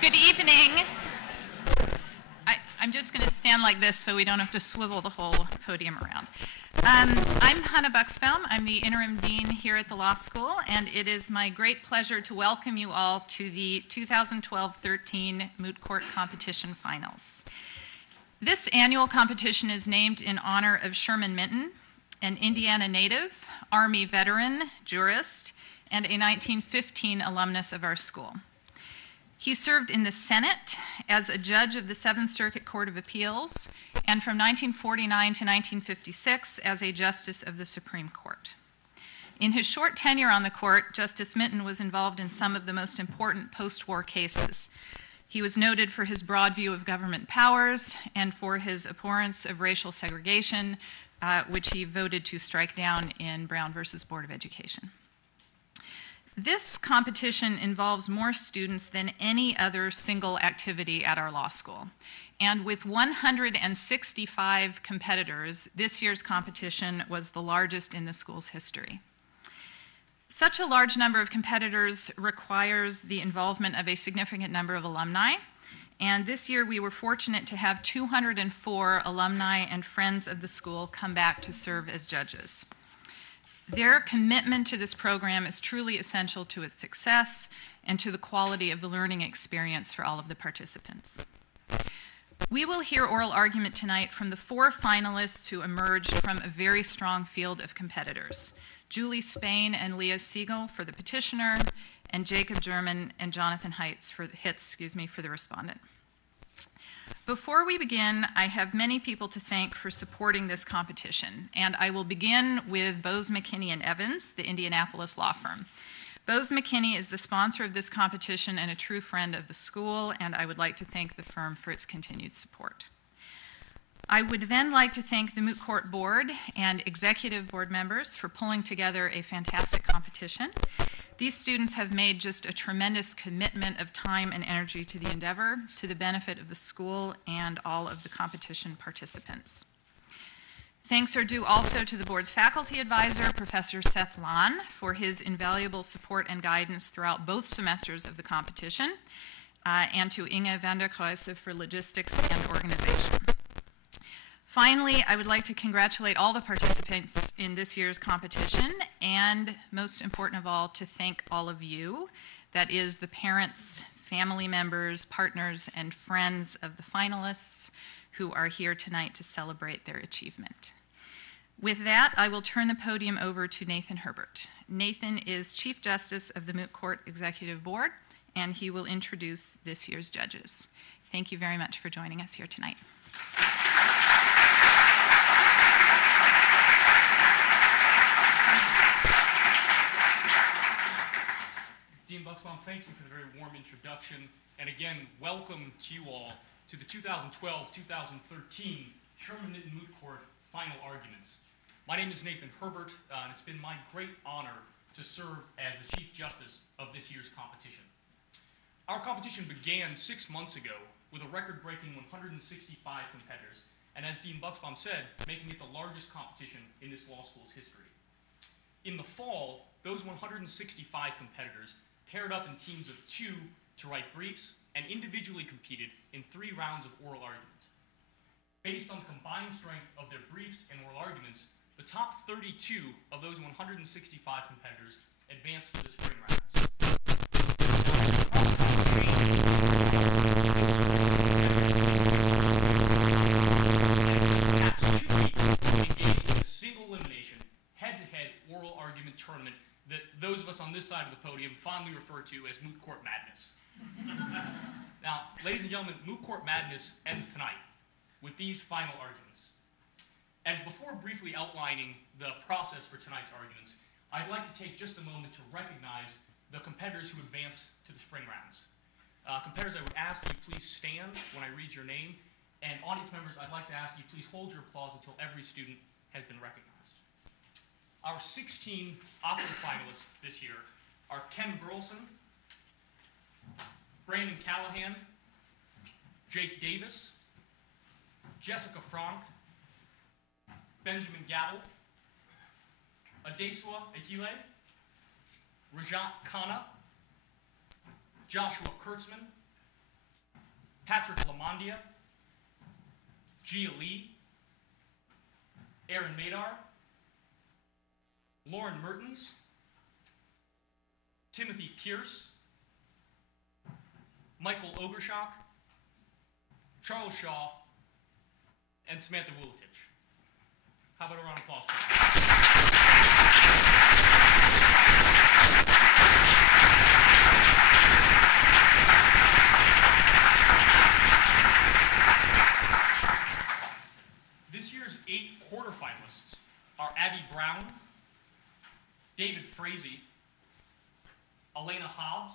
Good evening. I'm just going to stand like this so we don't have to swivel the whole podium around. I'm Hannah Buxbaum. I'm the interim dean here at the law school, and it is my great pleasure to welcome you all to the 2012-13 Moot Court Competition Finals. This annual competition is named in honor of Sherman Minton, an Indiana native, Army veteran, jurist, and a 1915 alumnus of our school. He served in the Senate as a judge of the Seventh Circuit Court of Appeals, and from 1949 to 1956 as a justice of the Supreme Court. In his short tenure on the court, Justice Minton was involved in some of the most important post-war cases. He was noted for his broad view of government powers and for his abhorrence of racial segregation, which he voted to strike down in Brown versus Board of Education. This competition involves more students than any other single activity at our law school. And with 165 competitors, this year's competition was the largest in the school's history. Such a large number of competitors requires the involvement of a significant number of alumni. And this year we were fortunate to have 204 alumni and friends of the school come back to serve as judges. Their commitment to this program is truly essential to its success and to the quality of the learning experience for all of the participants. We will hear oral argument tonight from the 4 finalists who emerged from a very strong field of competitors: Julie Spain and Leah Siegel for the petitioner, and Jacob German and Jonathan Hitz for the respondent. Before we begin, I have many people to thank for supporting this competition, and I will begin with Bose McKinney & Evans, the Indianapolis law firm. Bose McKinney is the sponsor of this competition and a true friend of the school, and I would like to thank the firm for its continued support. I would then like to thank the Moot Court Board and executive board members for pulling together a fantastic competition. These students have made just a tremendous commitment of time and energy to the endeavor, to the benefit of the school and all of the competition participants. Thanks are due also to the board's faculty advisor, Professor Seth Lahn, for his invaluable support and guidance throughout both semesters of the competition, and to Inge van der Kruijse for logistics and organization. Finally, I would like to congratulate all the participants in this year's competition, and most important of all, to thank all of you, that is the parents, family members, partners, and friends of the finalists who are here tonight to celebrate their achievement. With that, I will turn the podium over to Nathan Herbert. Nathan is Chief Justice of the Moot Court Executive Board, and he will introduce this year's judges. Thank you very much for joining us here tonight. Dean Buxbaum, thank you for the very warm introduction, and again, welcome to you all to the 2012-2013 Sherman Minton Moot Court Final Arguments. My name is Nathan Herbert, and it's been my great honor to serve as the Chief Justice of this year's competition. Our competition began 6 months ago with a record-breaking 165 competitors, and as Dean Buxbaum said, making it the largest competition in this law school's history. In the fall, those 165 competitors paired up in teams of 2 to write briefs and individually competed in 3 rounds of oral arguments. Based on the combined strength of their briefs and oral arguments, the top 32 of those 165 competitors advanced to the spring rounds. Engaged in a single elimination, head-to-head oral argument tournament that those of us on this side of the podium fondly refer to as Moot Court Madness. Now, ladies and gentlemen, Moot Court Madness ends tonight with these final arguments. And before briefly outlining the process for tonight's arguments, I'd like to take just a moment to recognize the competitors who advance to the spring rounds. Competitors, I would ask that you please stand when I read your name, and audience members, I'd like to ask that you please hold your applause until every student has been recognized. Our 16 opera finalists this year are Ken Burleson, Brandon Callahan, Jake Davis, Jessica Frank, Benjamin Gattle, Adeswa Ahile, Rajat Khanna, Joshua Kurtzman, Patrick Lamondia, Gia Lee, Aaron Madar, Lauren Mertens, Timothy Pierce, Michael Ogershock, Charles Shaw, and Samantha Wuletich. How about a round of applause for them? This year's 8 quarterfinalists are Abby Brown, David Frazee, Elena Hobbs,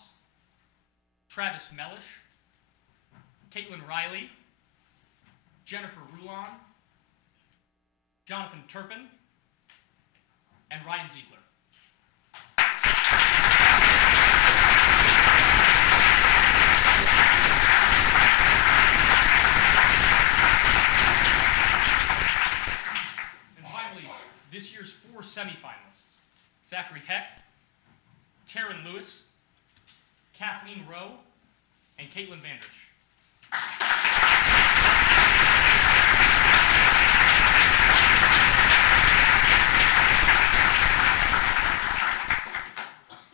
Travis Mellish, Caitlin Riley, Jennifer Rulon, Jonathan Turpin, and Ryan Ziegler. And finally, this year's 4 semifinalists: Zachary Heck, Taryn Lewis, Kathleen Rowe, and Caitlin Vandrich.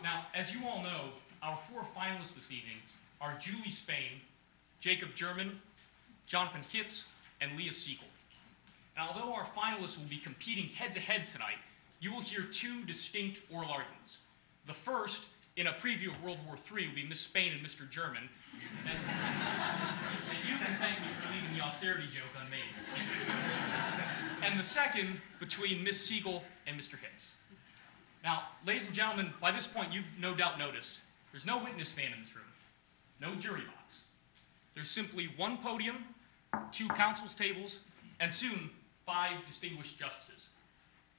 Now, as you all know, our 4 finalists this evening are Julie Spain, Jacob German, Jonathan Hitz, and Leah Siegel. And although our finalists will be competing head-to-head tonight, you will hear 2 distinct oral arguments. The first, in a preview of World War III, will be Miss Spain and Mr. German. And you can thank me for leaving the austerity joke unmade. And the second, between Miss Siegel and Mr. Hitz. Now, ladies and gentlemen, by this point you've no doubt noticed there's no witness stand in this room, no jury box. There's simply 1 podium, 2 counsel's tables, and soon 5 distinguished justices.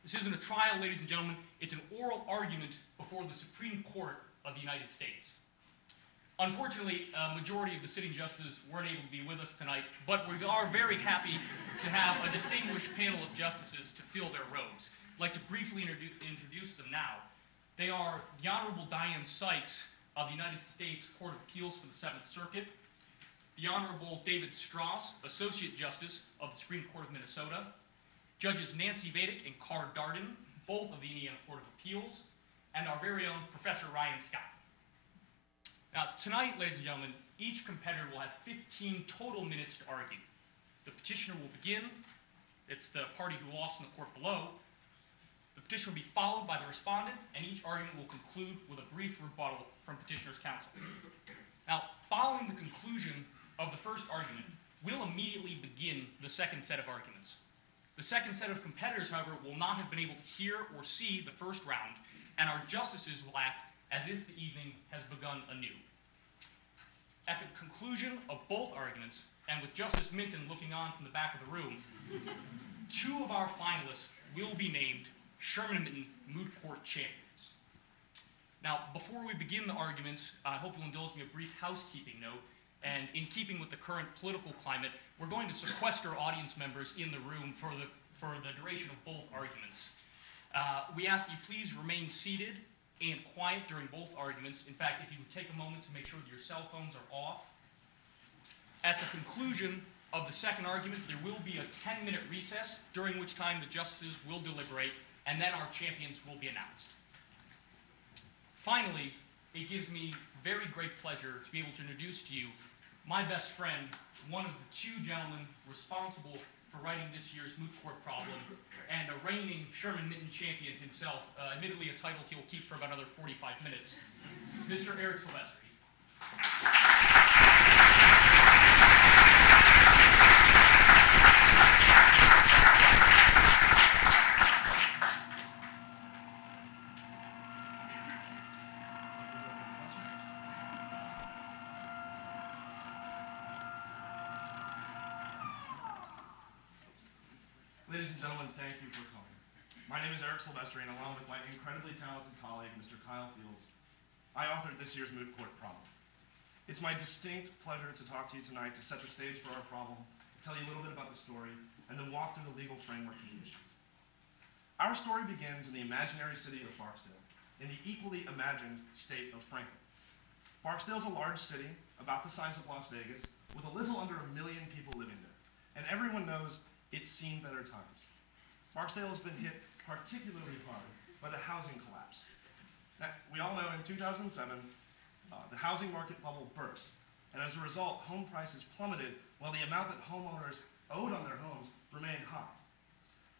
This isn't a trial, ladies and gentlemen, it's an oral argument before the Supreme Court of the United States. Unfortunately, a majority of the sitting justices weren't able to be with us tonight, but we are very happy to have a distinguished panel of justices to fill their robes. I'd like to briefly introduce them now. They are the Honorable Diane Sykes of the United States Court of Appeals for the 7th Circuit, the Honorable David Strauss, Associate Justice of the Supreme Court of Minnesota, Judges Nancy Vadic and Carr Darden, both of the Indiana Court of Appeals, and our very own Professor Ryan Scott. Now, tonight, ladies and gentlemen, each competitor will have 15 total minutes to argue. The petitioner will begin. It's the party who lost in the court below. The petition will be followed by the respondent, and each argument will conclude with a brief rebuttal from petitioner's counsel. Now, following the conclusion of the first argument, we'll immediately begin the second set of arguments. The second set of competitors, however, will not have been able to hear or see the first round, and our justices will act as if the evening has begun anew. At the conclusion of both arguments, and with Justice Minton looking on from the back of the room, 2 of our finalists will be named Sherman Minton Moot Court champions. Now, before we begin the arguments, I hope you'll indulge me a brief housekeeping note. And in keeping with the current political climate, we're going to sequester audience members in the room for the duration of both arguments. We ask that you please remain seated and quiet during both arguments. In fact, if you would take a moment to make sure that your cell phones are off. At the conclusion of the second argument, there will be a 10-minute recess, during which time the justices will deliberate, and then our champions will be announced. Finally, it gives me very great pleasure to be able to introduce to you my best friend, one of the 2 gentlemen responsible for writing this year's Moot Court problem, and a reigning Sherman Minton champion himself, admittedly a title he'll keep for about another 45 minutes, Mr. Eric Silvestri. Ladies and gentlemen, thank you for coming. My name is Eric Silvestri, and along with my incredibly talented colleague, Mr. Kyle Fields, I authored this year's Moot Court problem. It's my distinct pleasure to talk to you tonight to set the stage for our problem, tell you a little bit about the story, and then walk through the legal framework for the issues. Our story begins in the imaginary city of Barksdale, in the equally imagined state of Franklin. Barksdale is a large city about the size of Las Vegas, with a little under 1 million people living there. And everyone knows it's seen better times. Barksdale has been hit particularly hard by the housing collapse. Now, we all know in 2007, the housing market bubble burst. And as a result, home prices plummeted while the amount that homeowners owed on their homes remained high.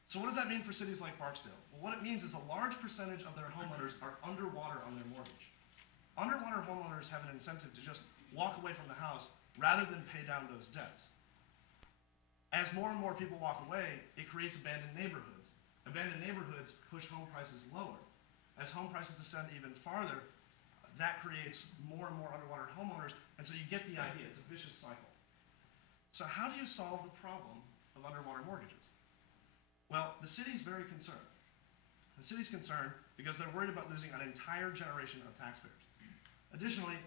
So what does that mean for cities like Barksdale? Well, what it means is a large percentage of their homeowners are underwater on their mortgage. Underwater homeowners have an incentive to just walk away from the house rather than pay down those debts. As more and more people walk away, it creates abandoned neighborhoods. Abandoned neighborhoods push home prices lower. As home prices descend even farther, that creates more and more underwater homeowners, and so you get the idea. It's a vicious cycle. So how do you solve the problem of underwater mortgages? Well, the city's very concerned. The city's concerned because they're worried about losing an entire generation of taxpayers. Additionally,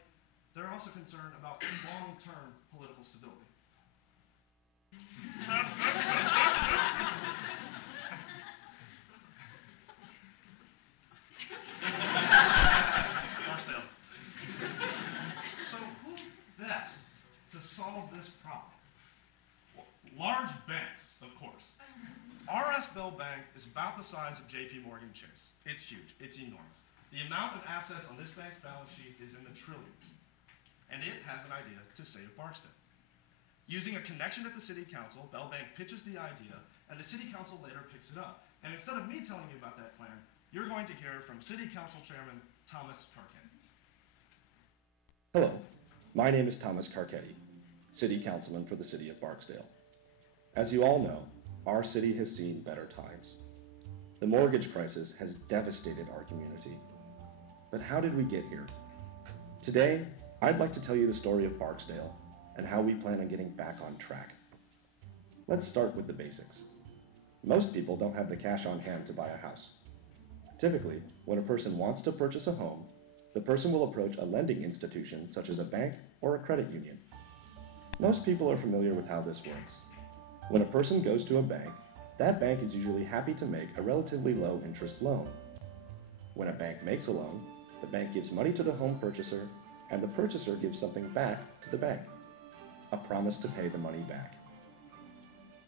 they're also concerned about long-term political stability. Barksdale. So who best to solve this problem? Well, large banks, of course. R.S. Bell Bank is about the size of J.P. Morgan Chase. It's huge. It's enormous. The amount of assets on this bank's balance sheet is in the trillions. And it has an idea to save Barksdale. Using a connection at the city council, Bell Bank pitches the idea, and the city council later picks it up. And instead of me telling you about that plan, you're going to hear from City Council Chairman Thomas Carcetti. Hello, my name is Thomas Carcetti, City Councilman for the City of Barksdale. As you all know, our city has seen better times. The mortgage crisis has devastated our community. But how did we get here? Today, I'd like to tell you the story of Barksdale and how we plan on getting back on track. Let's start with the basics. Most people don't have the cash on hand to buy a house. Typically, when a person wants to purchase a home, the person will approach a lending institution such as a bank or a credit union. Most people are familiar with how this works. When a person goes to a bank, that bank is usually happy to make a relatively low interest loan. When a bank makes a loan, the bank gives money to the home purchaser, and the purchaser gives something back to the bank, a promise to pay the money back.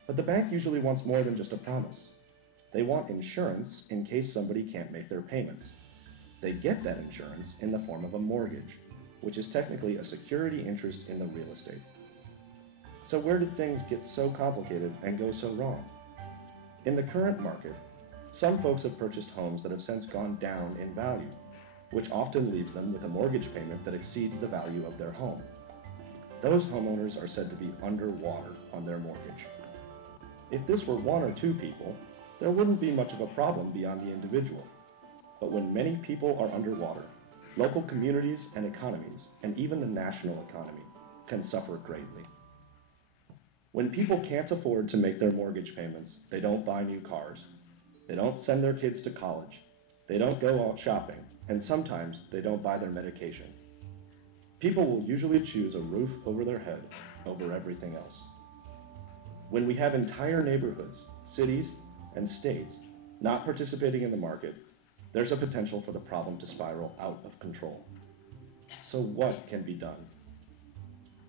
But the bank usually wants more than just a promise. They want insurance in case somebody can't make their payments. They get that insurance in the form of a mortgage, which is technically a security interest in the real estate. So where did things get so complicated and go so wrong? In the current market, some folks have purchased homes that have since gone down in value, which often leaves them with a mortgage payment that exceeds the value of their home. Those homeowners are said to be underwater on their mortgage. If this were one or two people, there wouldn't be much of a problem beyond the individual. But when many people are underwater, local communities and economies, and even the national economy, can suffer greatly. When people can't afford to make their mortgage payments, they don't buy new cars. They don't send their kids to college. They don't go out shopping, and sometimes they don't buy their medication. People will usually choose a roof over their head over everything else. When we have entire neighborhoods, cities, and states not participating in the market, there's a potential for the problem to spiral out of control. So what can be done?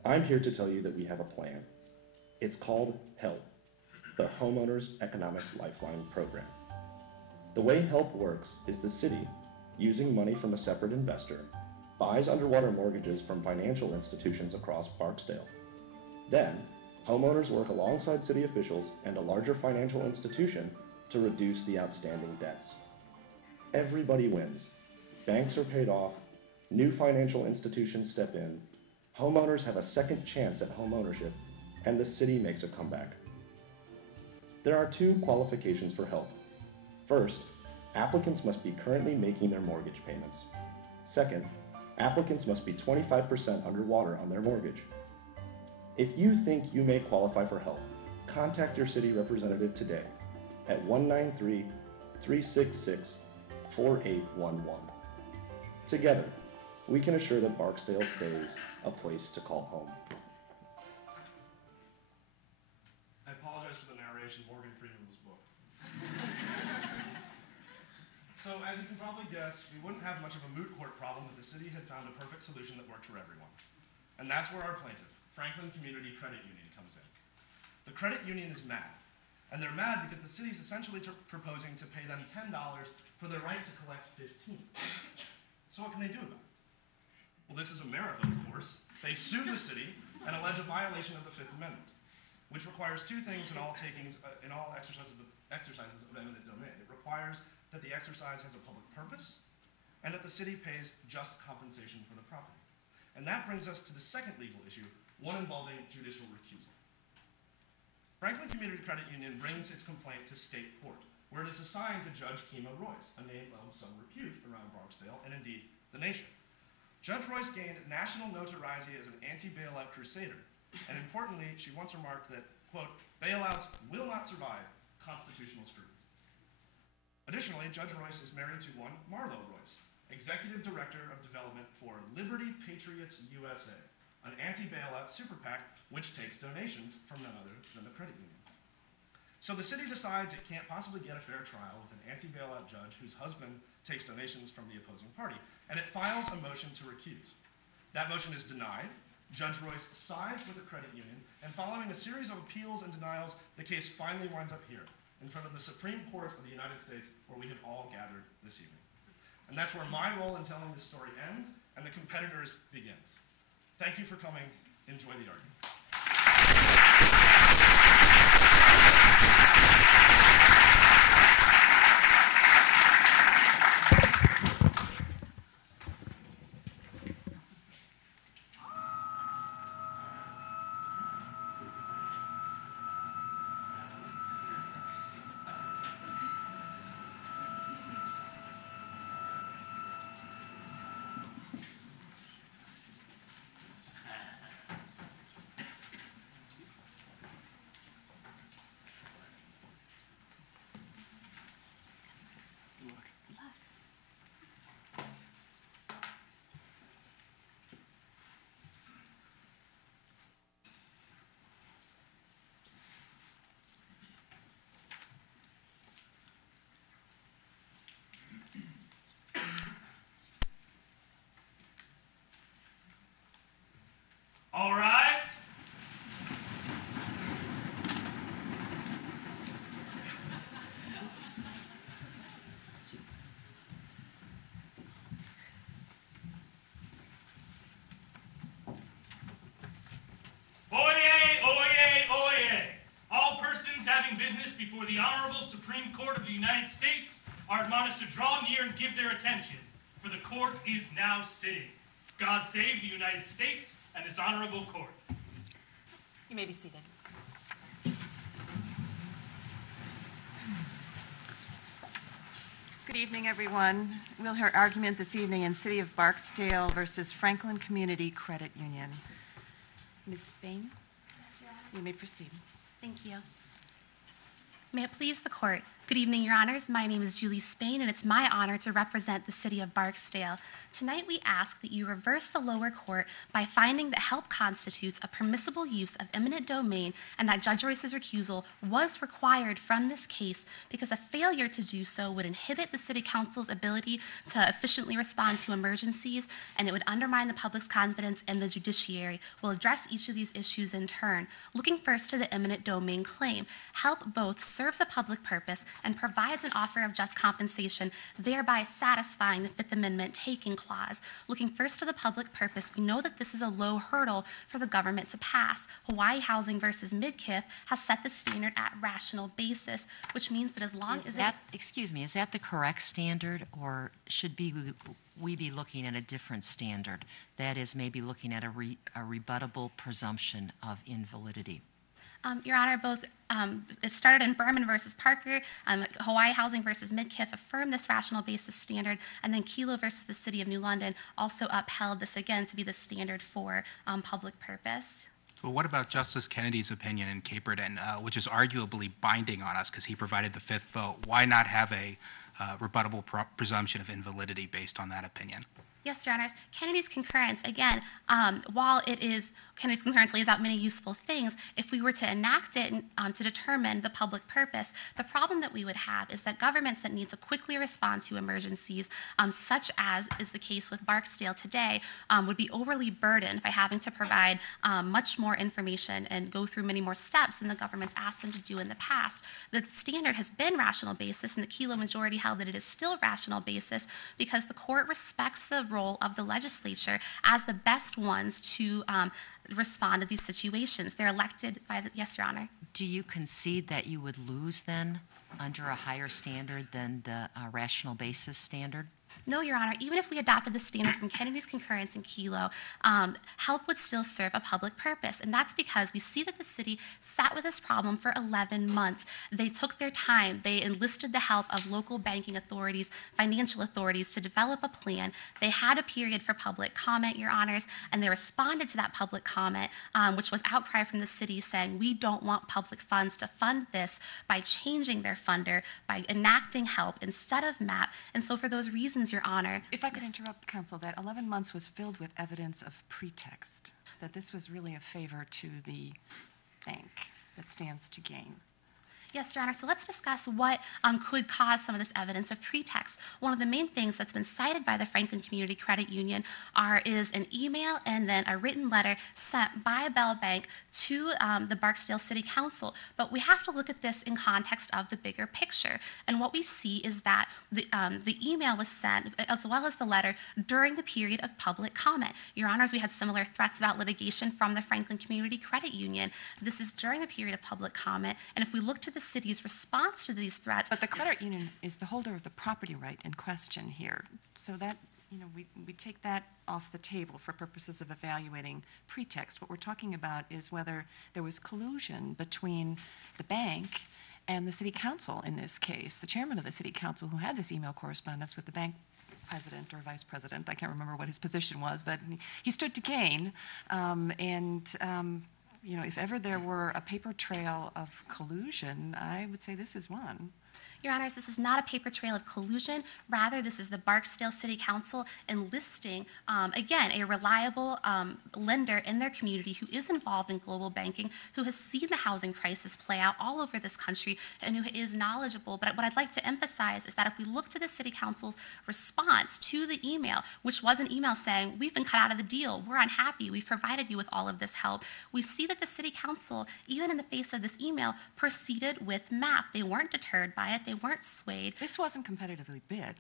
I'm here to tell you that we have a plan. It's called HELP, the Homeowners Economic Lifeline Program. The way HELP works is the city, using money from a separate investor, buys underwater mortgages from financial institutions across Barksdale. Then, homeowners work alongside city officials and a larger financial institution to reduce the outstanding debts. Everybody wins. Banks are paid off, new financial institutions step in, homeowners have a second chance at home ownership, and the city makes a comeback. There are two qualifications for HELP. First, applicants must be currently making their mortgage payments. Second, applicants must be 25% underwater on their mortgage. If you think you may qualify for HELP, contact your city representative today at 193-366-4811. Together, we can assure that Barksdale stays a place to call home. I apologize for the narration. Morgan Freeman was booked. So, as you can probably guess, we wouldn't have much of a moot court problem if the city had found a perfect solution that worked for everyone. And that's where our plaintiff, Franklin Community Credit Union, comes in. The credit union is mad. And they're mad because the city's essentially proposing to pay them $10 for their right to collect $15. So what can they do about it? Well, this is America, of course. They sue the city and allege a violation of the Fifth Amendment, which requires two things in all exercises of eminent domain. It requires that the exercise has a public purpose and that the city pays just compensation for the property. And that brings us to the second legal issue, one involving judicial recusal. Franklin Community Credit Union brings its complaint to state court, where it is assigned to Judge Kima Royce, a name of some repute around Barksdale and indeed the nation. Judge Royce gained national notoriety as an anti-bailout crusader, and importantly, she once remarked that, quote, bailouts will not survive constitutional scrutiny. Additionally, Judge Royce is married to one Marlo Royce, Executive Director of Development for Liberty Patriots USA, an anti-bailout super PAC which takes donations from none other than the credit union. So the city decides it can't possibly get a fair trial with an anti-bailout judge whose husband takes donations from the opposing party, and it files a motion to recuse. That motion is denied. Judge Royce sides with the credit union, and following a series of appeals and denials, the case finally winds up here, in front of the Supreme Court of the United States, where we have all gathered this evening. And that's where my role in telling this story ends, and the competitors begins. Thank you for coming. Enjoy the argument. All rise. Oyez, oyez, oyez. All persons having business before the Honorable Supreme Court of the United States are admonished to draw near and give their attention, for the court is now sitting. God save the United States and this honorable court. You may be seated. Good evening, everyone. We'll hear argument this evening in City of Barksdale versus Franklin Community Credit Union. Ms. Spain, you may proceed. Thank you. May it please the court. Good evening, Your Honors. My name is Julie Spain, and it's my honor to represent the City of Barksdale. Tonight, we ask that you reverse the lower court by finding that help constitutes a permissible use of eminent domain and that Judge Royce's recusal was required from this case because a failure to do so would inhibit the City Council's ability to efficiently respond to emergencies, and it would undermine the public's confidence in the judiciary. We'll address each of these issues in turn. Looking first to the eminent domain claim, help both serves a public purpose and provides an offer of just compensation, thereby satisfying the Fifth Amendment taking clause. Looking first to the public purpose, we know that this is a low hurdle for the government to pass. Hawaii Housing versus Midkiff has set the standard at rational basis, which means that as long as excuse me, is that the correct standard, or should we be looking at a different standard? That is, maybe looking at a rebuttable presumption of invalidity. Your Honor, both it started in Berman versus Parker, Hawaii Housing versus Midkiff affirmed this rational basis standard, and then Kelo versus the City of New London also upheld this again to be the standard for public purpose. Well, what about Justice Kennedy's opinion in Caperton, which is arguably binding on us because he provided the fifth vote? Why not have a rebuttable presumption of invalidity based on that opinion? Yes, Your Honors. Kennedy's concurrence, again, while Kennedy's concurrence lays out many useful things, if we were to enact it to determine the public purpose, the problem that we would have is that governments that need to quickly respond to emergencies, such as is the case with Barksdale today, would be overly burdened by having to provide much more information and go through many more steps than the government's asked them to do in the past. The standard has been rational basis, and the Kelo majority held that it is still rational basis because the court respects the role of the legislature as the best ones to respond to these situations. They're elected by the, yes, Your Honor. Do you concede that you would lose then under a higher standard than the rational basis standard? No, Your Honor. Even if we adopted the standard from Kennedy's concurrence in Kelo, help would still serve a public purpose. And that's because we see that the city sat with this problem for 11 months. They took their time. They enlisted the help of local banking authorities, financial authorities to develop a plan. They had a period for public comment, Your Honors, and they responded to that public comment, which was outcry from the city saying, we don't want public funds to fund this, by changing their funder, by enacting help instead of MAP. And so for those reasons, Your Honor. If I could interrupt, counsel, that 11 months was filled with evidence of pretext, that this was really a favor to the bank that stands to gain. Yes, Your Honor. So let's discuss what could cause some of this evidence of pretext. One of the main things that's been cited by the Franklin Community Credit Union is an email and then a written letter sent by Bell Bank to the Barksdale City Council. But we have to look at this in context of the bigger picture. And what we see is that the email was sent, as well as the letter, during the period of public comment. Your Honors, we had similar threats about litigation from the Franklin Community Credit Union. This is during the period of public comment. And if we look to the city's response to these threats. But the credit union is the holder of the property right in question here. So that, we take that off the table for purposes of evaluating pretext. What we're talking about is whether there was collusion between the bank and the city council in this case. The chairman of the city council, who had this email correspondence with the bank president or vice president, I can't remember what his position was, but he stood to gain. If ever there were a paper trail of collusion, I would say this is one. Your Honors, this is not a paper trail of collusion. Rather, this is the Barksdale City Council enlisting, again, a reliable lender in their community who is involved in global banking, who has seen the housing crisis play out all over this country, and who is knowledgeable. But what I'd like to emphasize is that if we look to the City Council's response to the email, which was an email saying, we've been cut out of the deal, we're unhappy, we've provided you with all of this help, we see that the City Council, even in the face of this email, proceeded with MAP. They weren't deterred by it. They weren't swayed. This wasn't competitively bid.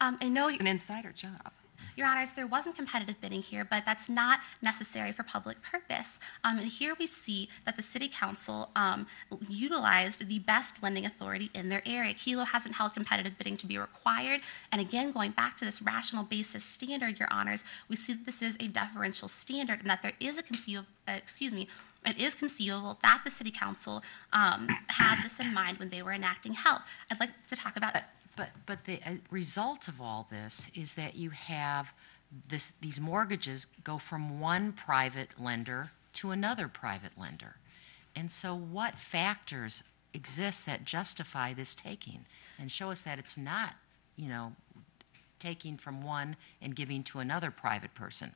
I know an insider job. Your Honors, there wasn't competitive bidding here, but that's not necessary for public purpose. And here we see that the City Council utilized the best lending authority in their area. Kelo hasn't held competitive bidding to be required. And again, going back to this rational basis standard, Your Honors, we see that this is a deferential standard and that there is a it is conceivable that the City Council had this in mind when they were enacting help. I'd like to talk about But the result of all this is that you have these mortgages go from one private lender to another private lender. And so what factors exist that justify this taking and show us that it's not, taking from one and giving to another private person?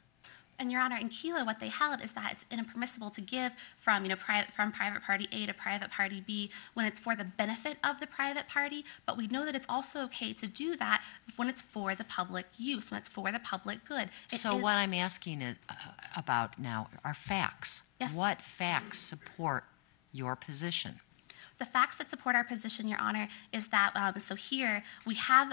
And Your Honor, in Kelo, what they held is that it's impermissible to give from private party A to private party B when it's for the benefit of the private party. But we know that it's also okay to do that when it's for the public use, when it's for the public good. So what I'm asking about now are facts. Yes. What facts support your position? The facts that support our position, Your Honor, is that, so here we have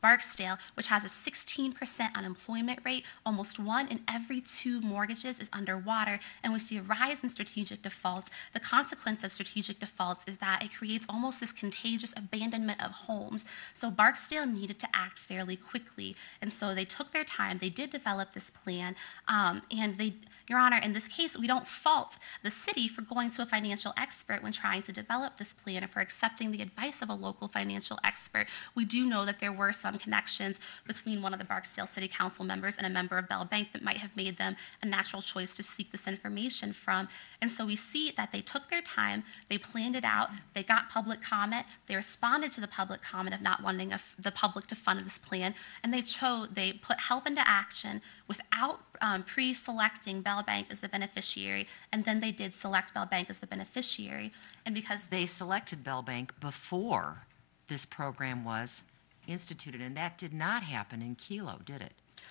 Barksdale, which has a 16% unemployment rate. Almost 1 in every 2 mortgages is underwater, and we see a rise in strategic defaults. The consequence of strategic defaults is that it creates almost this contagious abandonment of homes. So Barksdale needed to act fairly quickly, and so they took their time. They did develop this plan, and they, Your Honor, in this case, we don't fault the city for going to a financial expert when trying to develop this plan and for accepting the advice of a local financial expert. We do know that there were some connections between one of the Barksdale City Council members and a member of Bell Bank that might have made them a natural choice to seek this information from. And so we see that they took their time, they planned it out, they got public comment, they responded to the public comment of not wanting the public to fund this plan, and they put help into action without pre-selecting Bell Bank as the beneficiary, and then they did select Bell Bank as the beneficiary. And because They selected Bell Bank before this program was instituted, and that did not happen in Kilo, did it?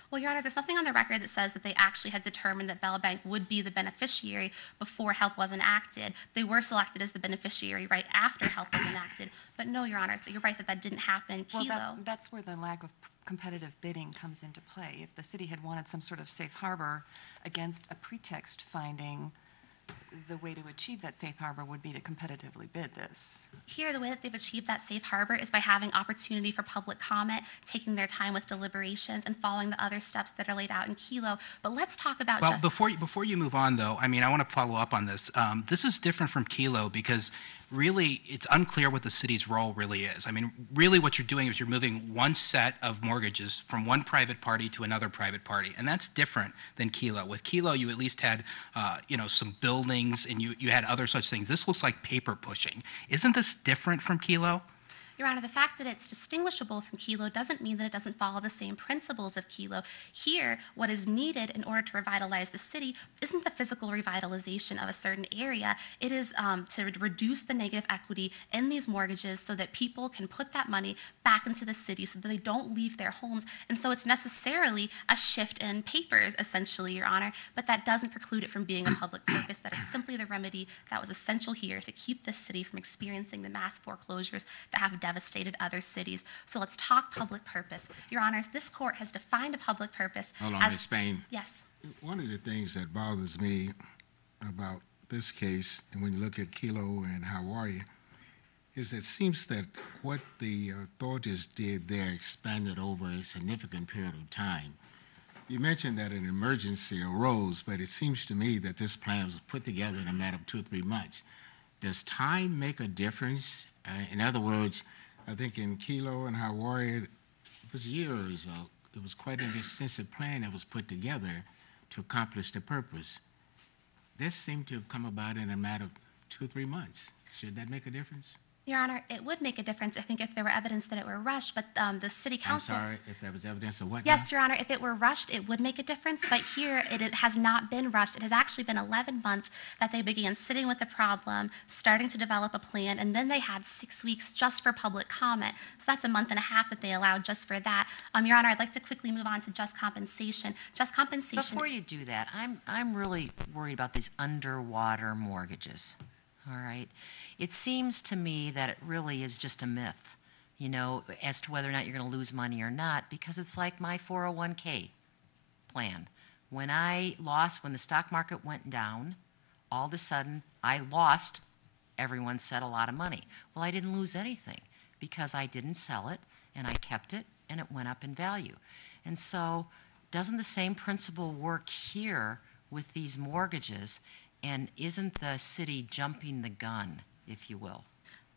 Well, Your Honor, there's nothing on the record that says that they actually had determined that Bell Bank would be the beneficiary before help was enacted. They were selected as the beneficiary right after help was enacted. But no, Your Honor, you're right that that didn't happen in Kilo. Well, that's where the lack of competitive bidding comes into play. If the city had wanted some sort of safe harbor against a pretext finding, the way to achieve that safe harbor would be to competitively bid this. Here, the way that they've achieved that safe harbor is by having opportunity for public comment, taking their time with deliberations, and following the other steps that are laid out in Kilo. But let's talk about Well, before you move on, though, I mean, I want to follow up on this. This is different from Kilo because really it's unclear what the city's role really is. I mean, really what you're doing is you're moving one set of mortgages from one private party to another private party, and that's different than Kilo. With Kilo, you at least had, some buildings, and you had other such things. This looks like paper pushing. Isn't this different from Kilo? Your Honor, the fact that it's distinguishable from Kilo doesn't mean that it doesn't follow the same principles of Kilo. Here, what is needed in order to revitalize the city isn't the physical revitalization of a certain area. It is to reduce the negative equity in these mortgages so that people can put that money back into the city so that they don't leave their homes. And so it's necessarily a shift in papers, essentially, Your Honor, but that doesn't preclude it from being a public purpose. That is simply the remedy that was essential here to keep this city from experiencing the mass foreclosures that have devastated other cities. So let's talk public purpose. Your Honors, this court has defined a public purpose Hold on, as... Ms. Spain. Yes. One of the things that bothers me about this case, and when you look at Kilo and Hawaii, is it seems that what the authorities did there expanded over a significant period of time. You mentioned that an emergency arose, but it seems to me that this plan was put together in a matter of 2 or 3 months. Does time make a difference? In other words, I think in Kilo and Hawaii, it was years. It was quite an extensive plan that was put together to accomplish the purpose. This seemed to have come about in a matter of 2 or 3 months. Should that make a difference? Your Honor, it would make a difference, I think, if there were evidence that it were rushed, but the city council... I'm sorry, if there was evidence of what? Yes, Your Honor, if it were rushed, it would make a difference, but here it has not been rushed. It has actually been 11 months that they began sitting with the problem, starting to develop a plan, and then they had 6 weeks just for public comment. So that's a month and a half that they allowed just for that. Your Honor, I'd like to quickly move on to just compensation. Just compensation... Before you do that, I'm really worried about these underwater mortgages, all right? It seems to me that it really is just a myth, as to whether or not you're going to lose money or not, because it's like my 401k plan. When the stock market went down, all of a sudden I lost, everyone said, a lot of money. Well, I didn't lose anything because I didn't sell it and I kept it and it went up in value. And so doesn't the same principle work here with these mortgages, and isn't the city jumping the gun, if you will?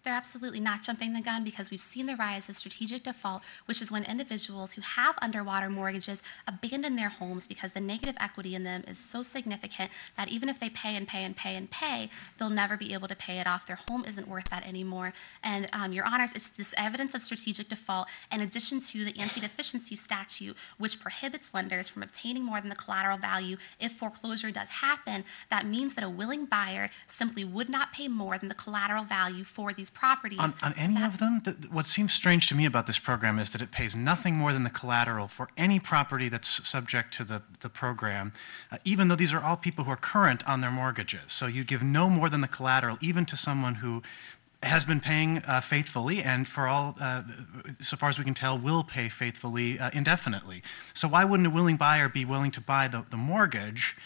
They're absolutely not jumping the gun because we've seen the rise of strategic default, which is when individuals who have underwater mortgages abandon their homes because the negative equity in them is so significant that even if they pay and pay and pay and pay, they'll never be able to pay it off. Their home isn't worth that anymore. And Your Honors, it's this evidence of strategic default in addition to the anti-deficiency statute, which prohibits lenders from obtaining more than the collateral value if foreclosure does happen. That means that a willing buyer simply would not pay more than the collateral value for these properties. On any of them? What seems strange to me about this program is that it pays nothing more than the collateral for any property that's subject to the program, even though these are all people who are current on their mortgages. So you give no more than the collateral, even to someone who has been paying faithfully and for all, so far as we can tell, will pay faithfully indefinitely. So why wouldn't a willing buyer be willing to buy the mortgage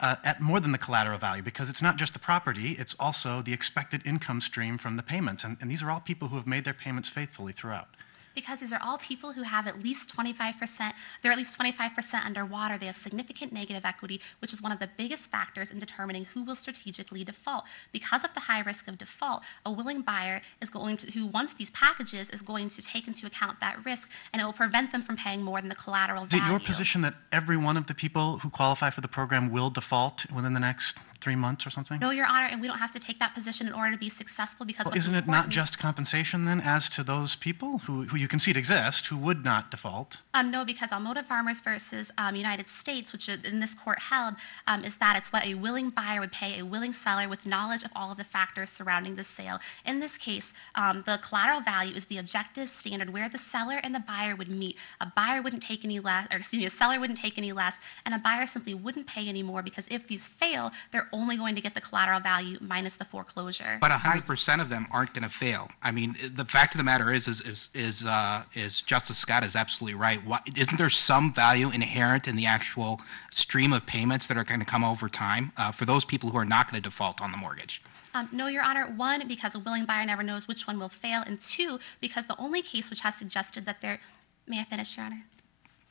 at more than the collateral value? Because it's not just the property, it's also the expected income stream from the payments. And these are all people who have made their payments faithfully throughout. Because these are all people who have at least 25%, they're at least 25% underwater. They have significant negative equity, which is one of the biggest factors in determining who will strategically default. Because of the high risk of default, a willing buyer is going to, who wants these packages, is going to take into account that risk, and it will prevent them from paying more than the collateral value. Is it your position that every one of the people who qualify for the program will default within the next 3 months or something? No, Your Honor, and we don't have to take that position in order to be successful because Well, what's isn't it not important- just compensation then as to those people who you concede exist, who would not default? No, because Almoda Farmers versus United States, which in this court held, is that it's what a willing buyer would pay a willing seller with knowledge of all of the factors surrounding the sale. In this case, the collateral value is the objective standard where the seller and the buyer would meet. A buyer wouldn't take any less, or excuse me, a seller wouldn't take any less, and a buyer simply wouldn't pay any more because if these fail, they're only going to get the collateral value minus the foreclosure. But 100% of them aren't going to fail. I mean, the fact of the matter is Justice Scott is absolutely right. Isn't there some value inherent in the actual stream of payments that are going to come over time for those people who are not going to default on the mortgage? No, Your Honor. One, because a willing buyer never knows which one will fail, and two, because the only case which has suggested that there, may I finish, Your Honor?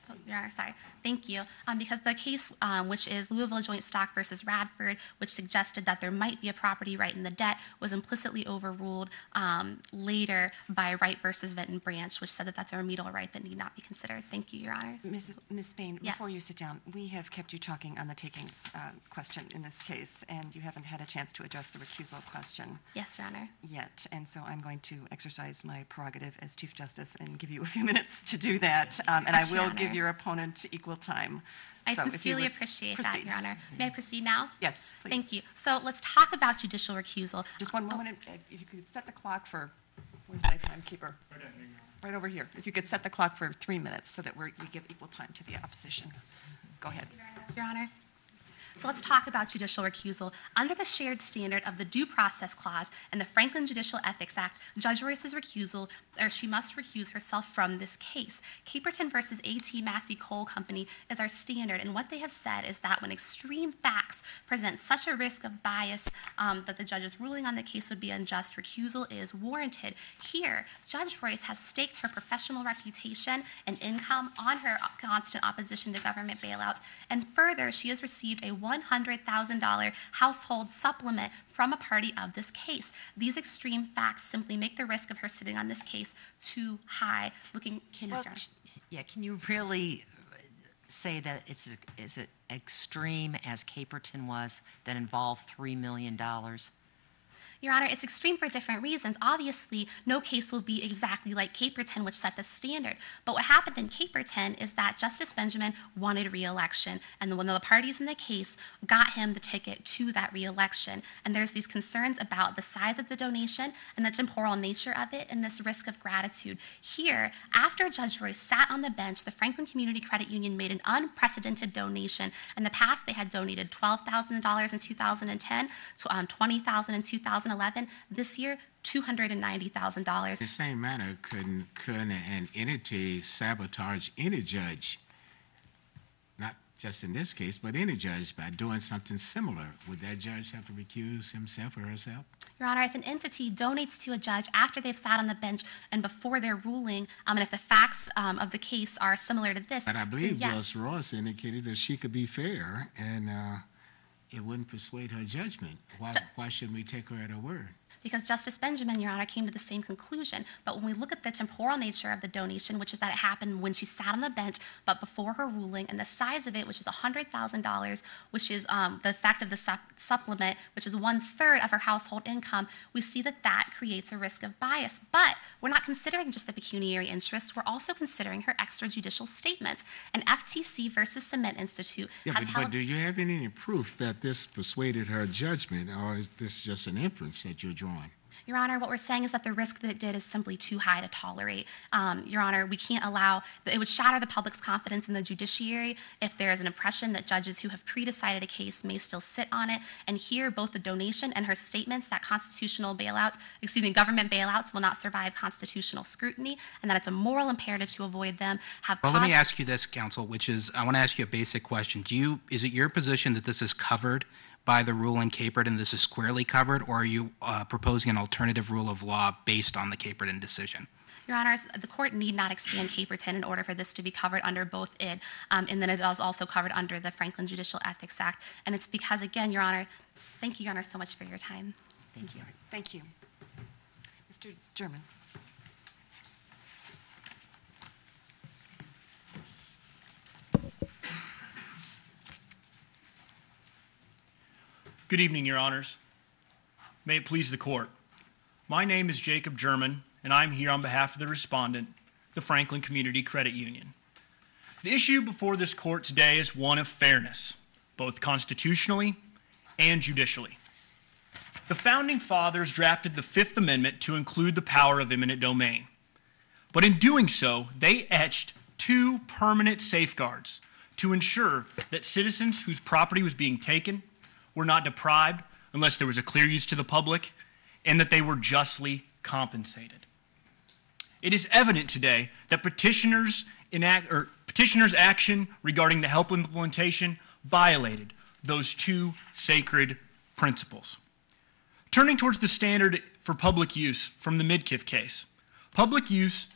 Oh, Your Honor, sorry. Thank you. Because the case, which is Louisville Joint Stock versus Radford, which suggested that there might be a property right in the debt, was implicitly overruled later by Wright versus Vinton Branch, which said that that's a remedial right that need not be considered. Thank you, Your Honors. Ms. Spain, Yes. before you sit down, we have kept you talking on the takings question in this case, and you haven't had a chance to address the recusal question Yes, Your Honor. yet. And so I'm going to exercise my prerogative as Chief Justice and give you a few minutes to do that. And I Yes, Your will give Honor. your opponent equal time. I So if you sincerely would appreciate that, proceed. Your Honor. May I proceed now? Yes, please. Thank you. So let's talk about judicial recusal. Just one moment, if you could set the clock for, where's my timekeeper? Right over here. If you could set the clock for 3 minutes so that we give equal time to the opposition. Go ahead. Your Honor. So let's talk about judicial recusal. Under the shared standard of the Due Process Clause and the Franklin Judicial Ethics Act, Judge Royce's recusal, or she must recuse herself from this case. Caperton versus A.T. Massey Coal Company is our standard, and what they have said is that when extreme facts present such a risk of bias that the judge's ruling on the case would be unjust, recusal is warranted. Here, Judge Royce has staked her professional reputation and income on her constant opposition to government bailouts, and further, she has received a $100,000 household supplement from a party of this case. These extreme facts simply make the risk of her sitting on this case too high. Can you really say that it's as extreme as Caperton was that involved $3 million? Your Honor, it's extreme for different reasons. Obviously, no case will be exactly like Caperton, which set the standard. But what happened in Caperton is that Justice Benjamin wanted re-election, and one of the parties in the case got him the ticket to that re-election. And there's these concerns about the size of the donation and the temporal nature of it and this risk of gratitude. Here, after Judge Royce sat on the bench, the Franklin Community Credit Union made an unprecedented donation. In the past, they had donated $12,000 in 2010, to $20,000 in 2011. This year, $290,000. The same manner, couldn't an entity sabotage any judge? Not just in this case, but any judge by doing something similar. Would that judge have to recuse himself or herself? Your Honor, if an entity donates to a judge after they've sat on the bench and before their ruling, and if the facts of the case are similar to this, But I believe then yes. Judge Ross indicated that she could be fair and it wouldn't persuade her judgment. Why shouldn't we take her at her word? Because Justice Benjamin, Your Honor, came to the same conclusion. But when we look at the temporal nature of the donation, which is that it happened when she sat on the bench, but before her ruling, and the size of it, which is $100,000, which is the effect of the supplement, which is 1/3 of her household income, we see that that creates a risk of bias. But we're not considering just the pecuniary interest, we're also considering her extrajudicial statements. And FTC versus Cement Institute has held... But do you have any proof that this persuaded her judgment, or is this just an inference that you're drawing? Your Honor, what we're saying is that the risk that it did is simply too high to tolerate. Your Honor, we can't allow, it would shatter the public's confidence in the judiciary if there is an impression that judges who have pre-decided a case may still sit on it. And here, both the donation and her statements that government bailouts will not survive constitutional scrutiny, and that it's a moral imperative to avoid them, Well, let me ask you this, counsel, which is, I want to ask you a basic question. Is it your position that this is covered by the rule in Caperton, this is squarely covered, or are you proposing an alternative rule of law based on the Caperton decision? Your Honors, the court need not expand Caperton in order for this to be covered under both it, and then it is also covered under the Franklin Judicial Ethics Act. And it's because, again, Your Honor, thank you, Your Honor, so much for your time. Thank you. Thank you. Mr. Sherman. Good evening, Your Honors. May it please the Court. My name is Jacob Sherman, and I'm here on behalf of the respondent, the Franklin Community Credit Union. The issue before this Court today is one of fairness, both constitutionally and judicially. The Founding Fathers drafted the Fifth Amendment to include the power of eminent domain. But in doing so, they etched two permanent safeguards to ensure that citizens whose property was being taken were not deprived unless there was a clear use to the public, and that they were justly compensated. It is evident today that petitioners' action regarding the HELP implementation violated those two sacred principles. Turning towards the standard for public use from the Midkiff case, public use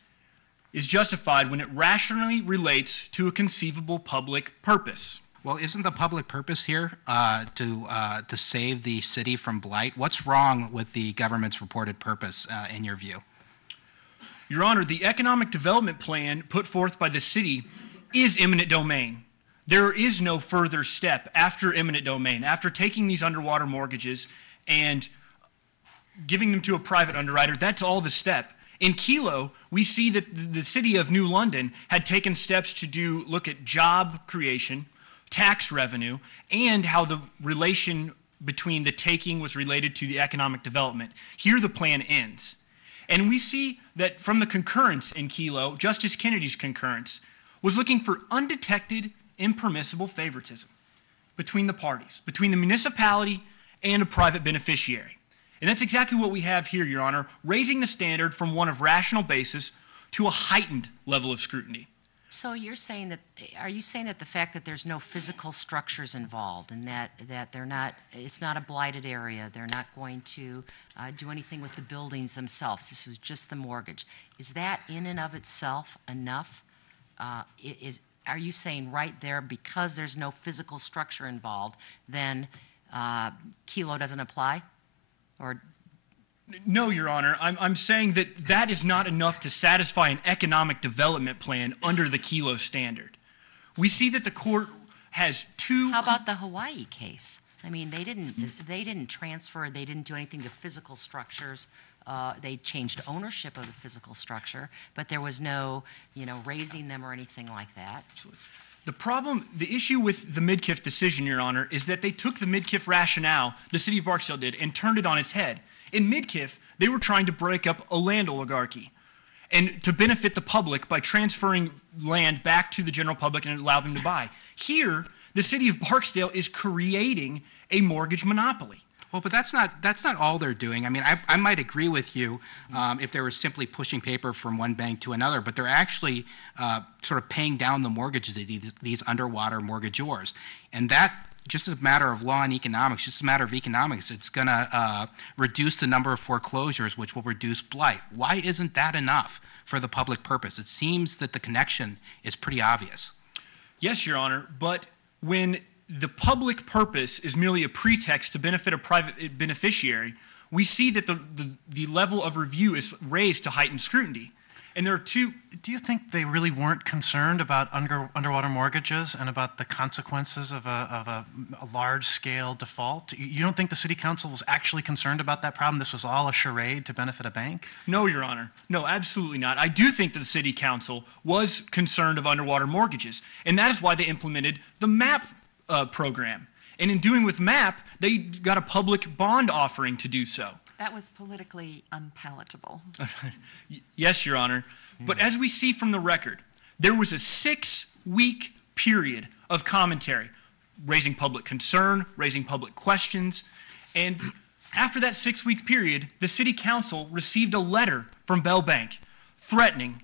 is justified when it rationally relates to a conceivable public purpose. Well, isn't the public purpose here to save the city from blight? What's wrong with the government's reported purpose in your view? Your Honor, the economic development plan put forth by the city is eminent domain. There is no further step after eminent domain, after taking these underwater mortgages and giving them to a private underwriter. That's all the step. In Kilo, we see that the city of New London had taken steps to look at job creation, tax revenue, and how the relation between the taking was related to the economic development. Here the plan ends. And we see that from the concurrence in Kilo, Justice Kennedy's concurrence was looking for undetected, impermissible favoritism between the parties, between the municipality and a private beneficiary. And that's exactly what we have here, Your Honor, raising the standard from one of rational basis to a heightened level of scrutiny. So are you saying that the fact that there's no physical structures involved and that it's not a blighted area, they're not going to do anything with the buildings themselves, this is just the mortgage, is that in and of itself enough? Are you saying right there, because there's no physical structure involved, then Kilo doesn't apply? Or no, Your Honor. I'm saying that is not enough to satisfy an economic development plan under the Kilo standard. We see that the court has two... How about the Hawaii case? I mean, they didn't transfer, they didn't do anything to physical structures. They changed ownership of the physical structure, but there was no, raising them or anything like that. Absolutely. The issue with the Midkiff decision, Your Honor, is that they took the Midkiff rationale, the city of Barksdale did, and turned it on its head. In Midkiff, they were trying to break up a land oligarchy and to benefit the public by transferring land back to the general public and allow them to buy. Here, the city of Barksdale is creating a mortgage monopoly. Well, but that's not all they're doing. I mean, I might agree with you if they were simply pushing paper from one bank to another, but they're actually sort of paying down the mortgages of these underwater mortgagors. And that, just a matter of law and economics, just a matter of economics, it's going to reduce the number of foreclosures, which will reduce blight. Why isn't that enough for the public purpose? It seems that the connection is pretty obvious. Yes, Your Honor, but when the public purpose is merely a pretext to benefit a private beneficiary, we see that the level of review is raised to heightened scrutiny. And there are two... Do you think they really weren't concerned about underwater mortgages and about the consequences of a large-scale default? You don't think the city council was actually concerned about that problem? This was all a charade to benefit a bank? No, Your Honor. No, absolutely not. I do think that the city council was concerned of underwater mortgages, and that is why they implemented the MAP program. And in doing with MAP, they got a public bond offering to do so. That was politically unpalatable. Yes, Your Honor. But as we see from the record, there was a 6-week period of commentary, raising public concern, raising public questions, and after that 6-week period, the city council received a letter from Bell Bank threatening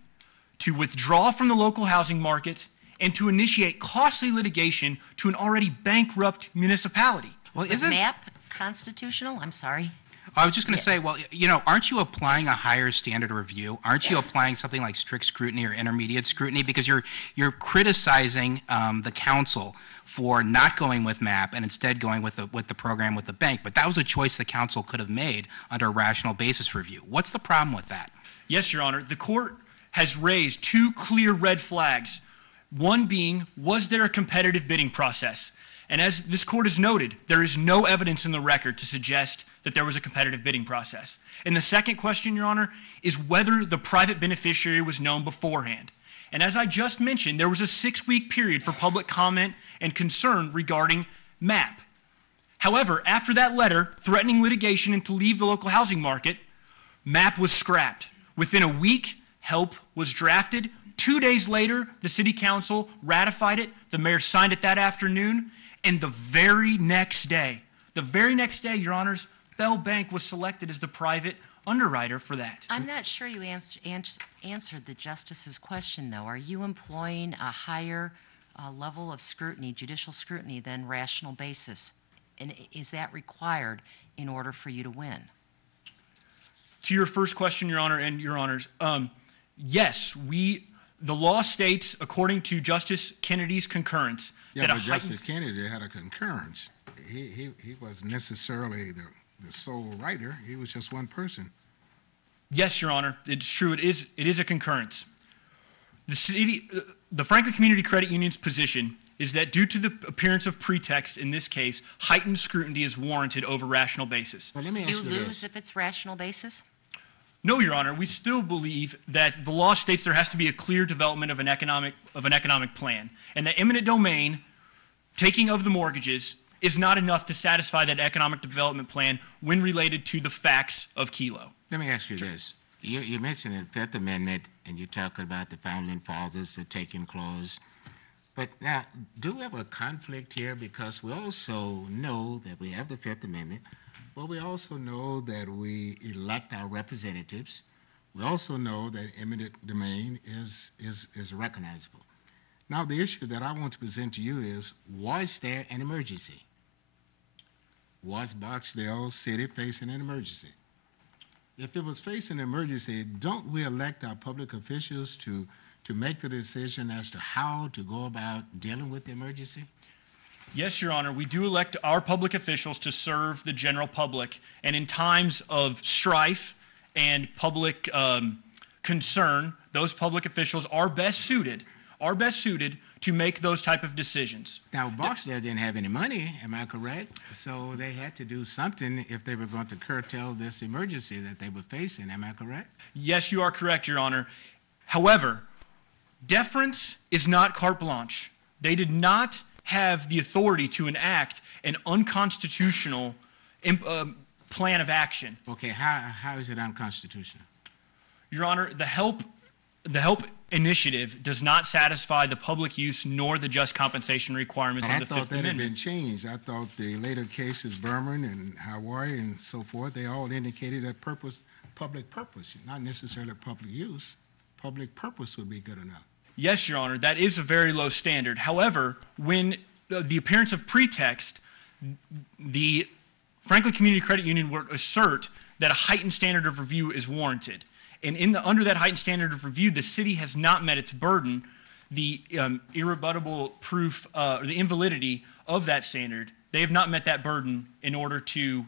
to withdraw from the local housing market and to initiate costly litigation to an already bankrupt municipality. Well, is MAP constitutional? I'm sorry. I was just going to say, well, aren't you applying a higher standard of review? Aren't you applying something like strict scrutiny or intermediate scrutiny? Because you're criticizing the council for not going with MAP and instead going with the program with the bank. But that was a choice the council could have made under a rational basis review. What's the problem with that? Yes, Your Honor. The court has raised two clear red flags. One being, was there a competitive bidding process? And as this court has noted, there is no evidence in the record to suggest that there was a competitive bidding process. And the second question, Your Honor, is whether the private beneficiary was known beforehand. And as I just mentioned, there was a 6-week period for public comment and concern regarding MAP. However, after that letter threatening litigation and to leave the local housing market, MAP was scrapped. Within a week, HELP was drafted. 2 days later, the city council ratified it. The mayor signed it that afternoon. And the very next day, Your Honors, Bell Bank was selected as the private underwriter for that. I'm not sure you answered the justice's question, though. Are you employing a higher level of scrutiny, judicial scrutiny, than rational basis? And is that required in order for you to win? To your first question, Your Honor, and Your Honors, yes, the law states, according to Justice Kennedy's concurrence, Yeah, but Justice Kennedy had a concurrence. He wasn't necessarily the sole writer. He was just one person. Yes, Your Honor, it's true. It is a concurrence. The Franklin Community Credit Union's position is that due to the appearance of pretext in this case, heightened scrutiny is warranted over rational basis. Well, let me ask You you lose this. if it's rational basis? No, Your Honor, we still believe that the law states there has to be a clear development of an economic plan, and that eminent domain, taking of the mortgages, is not enough to satisfy that economic development plan when related to the facts of Kelo. Let me ask you this. You mentioned the Fifth Amendment, and you talked about the founding fathers, the taking clause. But now, do we have a conflict here? Because we also know that we have the Fifth Amendment, but we also know that we elect our representatives. We also know that eminent domain is recognizable. Now, the issue that I want to present to you is, was there an emergency? Was Barksdale City facing an emergency? If it was facing an emergency, don't we elect our public officials to make the decision as to how to go about dealing with the emergency? Yes, Your Honor, we do elect our public officials to serve the general public, and in times of strife and public concern, those public officials are best suited to make those type of decisions. Now, Barksdale didn't have any money, am I correct? So they had to do something if they were going to curtail this emergency that they were facing, am I correct? Yes, you are correct, Your Honor. However, deference is not carte blanche. They did not have the authority to enact an unconstitutional plan of action. Okay, how is it unconstitutional? Your Honor, the HELP initiative does not satisfy the public use nor the just compensation requirements of the Fifth I thought that had Amendment. been changed. I thought the later cases, Berman and Hawaii and so forth, they all indicated that public purpose, not necessarily public use. Public purpose would be good enough. Yes, Your Honor, that is a very low standard. However, when the appearance of pretext, the Franklin Community Credit Union would assert that a heightened standard of review is warranted. And under that heightened standard of review, the city has not met its burden, the irrebuttable proof, or the invalidity of that standard. They have not met that burden in order to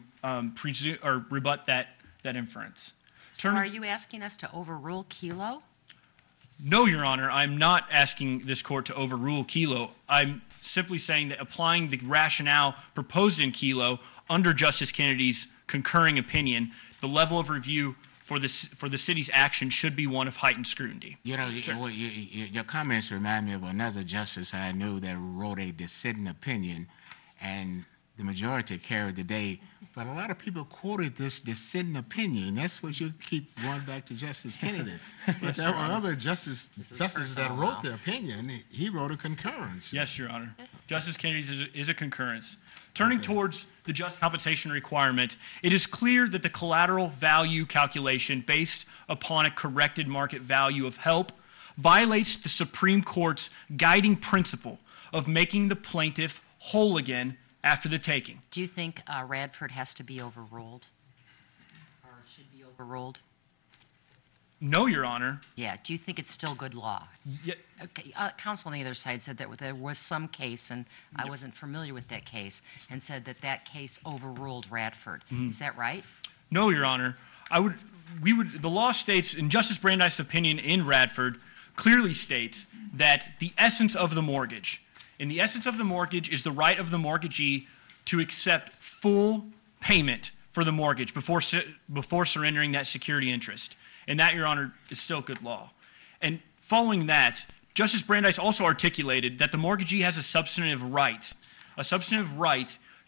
presume or rebut that inference. So are you asking us to overrule Kelo? No, Your Honor, I'm not asking this court to overrule Kelo. I'm simply saying that applying the rationale proposed in Kelo under Justice Kennedy's concurring opinion, the level of review for the city's action should be one of heightened scrutiny. You know, your comments remind me of another justice I knew that wrote a dissenting opinion, and the majority carried the day. But a lot of people quoted this dissenting opinion. That's what you keep going back to Justice Kennedy. But there were other justices that wrote the opinion. He wrote a concurrence. Yes, Your Honor. Justice Kennedy's is a concurrence. Turning towards the just compensation requirement, it is clear that the collateral value calculation based upon a corrected market value of HELP violates the Supreme Court's guiding principle of making the plaintiff whole again after the taking. Do you think Radford has to be overruled? Or should be overruled? No, Your Honor. Yeah, do you think it's still good law? Yeah, Okay, counsel on the other side said that there was some case, and I wasn't familiar with that case, and said that that case overruled Radford. Is that right? no, Your Honor. The law states, in Justice Brandeis' opinion in Radford, clearly states that the essence of the mortgage And the essence of the mortgage is the right of the mortgagee to accept full payment for the mortgage before surrendering that security interest. And that, Your Honor, is still good law. And following that, Justice Brandeis also articulated that the mortgagee has a substantive right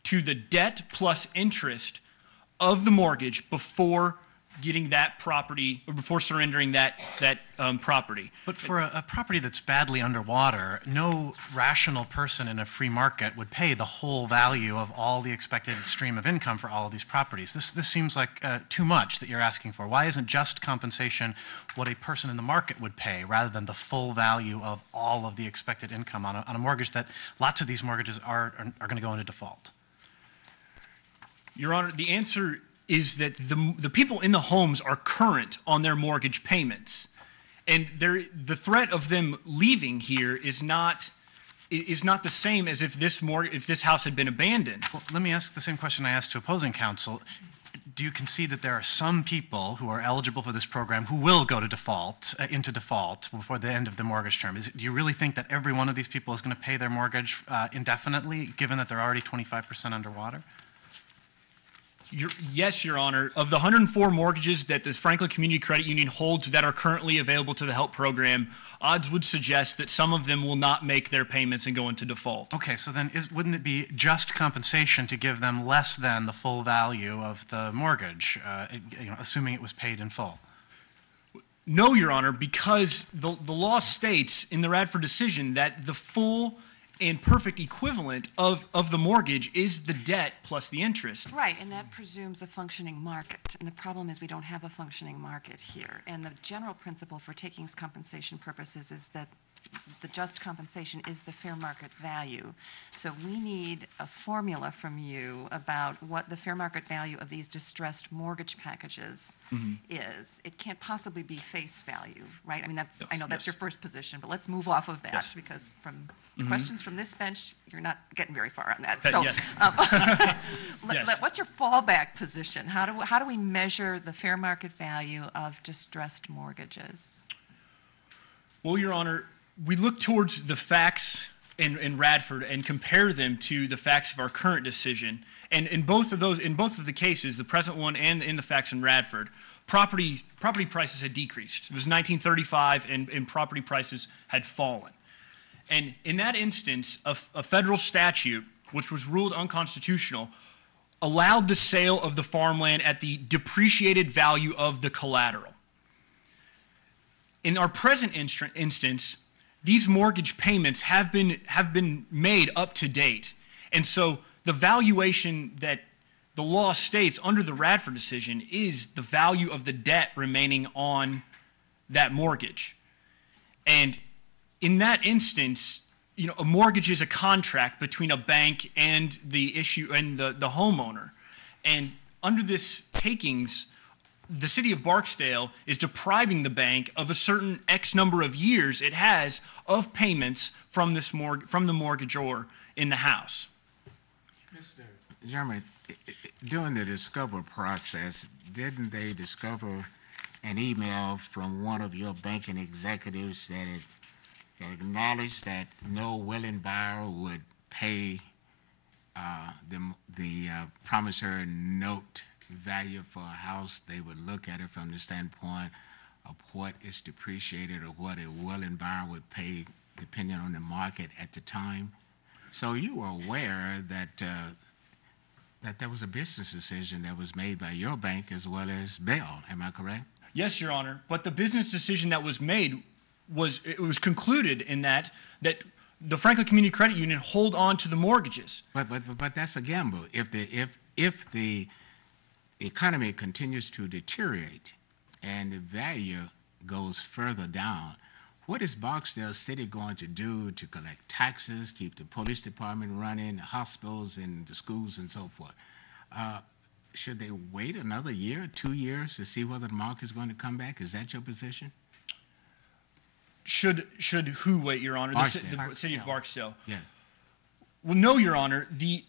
to the debt plus interest of the mortgage before getting that property, or before surrendering that property. But for a property that's badly underwater, no rational person in a free market would pay the whole value of all the expected stream of income for all of these properties. This seems like too much that you're asking for. Why isn't just compensation what a person in the market would pay, rather than the full value of all of the expected income on a mortgage that lots of these mortgages are going to go into default? Your Honor, the answer is that the people in the homes are current on their mortgage payments. And the threat of them leaving here is not the same as if this house had been abandoned. Well, let me ask the same question I asked to opposing counsel. Do you concede that there are some people who are eligible for this program who will go to into default before the end of the mortgage term? Do you really think that every one of these people is going to pay their mortgage indefinitely, given that they're already 25% underwater? Yes, Your Honor. Of the 104 mortgages that the Franklin Community Credit Union holds that are currently available to the HELP program, odds would suggest that some of them will not make their payments and go into default. Okay, so then wouldn't it be just compensation to give them less than the full value of the mortgage, assuming it was paid in full? No, Your Honor, because the law states in the Radford decision that the full and perfect equivalent of the mortgage is the debt plus the interest. Right, and that presumes a functioning market. And the problem is we don't have a functioning market here. And the general principle for takings compensation purposes is that the just compensation is the fair market value. So we need a formula from you about what the fair market value of these distressed mortgage packages is. It can't possibly be face value, right? I mean, I know that's your first position, but let's move off of that, because from questions from this bench, you're not getting very far on that. So, what's your fallback position? How do we measure the fair market value of distressed mortgages? Well, Your Honor, we look towards the facts in Radford and compare them to the facts of our current decision. And in both of the cases, the present one and in the facts in Radford, property prices had decreased. It was 1935, and property prices had fallen. And in that instance, a federal statute, which was ruled unconstitutional, allowed the sale of the farmland at the depreciated value of the collateral. In our present instance, these mortgage payments have been made up to date. And so the valuation that the law states under the Radford decision is the value of the debt remaining on that mortgage. And in that instance, a mortgage is a contract between a bank and the homeowner. And under this takings, the city of Barksdale is depriving the bank of a certain X number of years it has of payments from the mortgagor in the house. Mr. Sherman, during the discover process, didn't they discover an email from one of your banking executives that acknowledged that no willing buyer would pay the promissory note value for a house? They would look at it from the standpoint of what is depreciated or what a willing buyer would pay depending on the market at the time. So you were aware that that there was a business decision that was made by your bank as well as Bell. Am I correct? Yes, Your Honor. But the business decision that was made was concluded in that the Franklin Community Credit Union hold on to the mortgages. But that's a gamble. If the economy continues to deteriorate and the value goes further down, what is Barksdale City going to do to collect taxes, keep the police department running, the hospitals and the schools and so forth? Should they wait another year, 2 years to see whether the market is going to come back? Is that your position? Should who wait, Your Honor? Barksdale. The city of Barksdale. Yeah. Well, no, Your Honor. The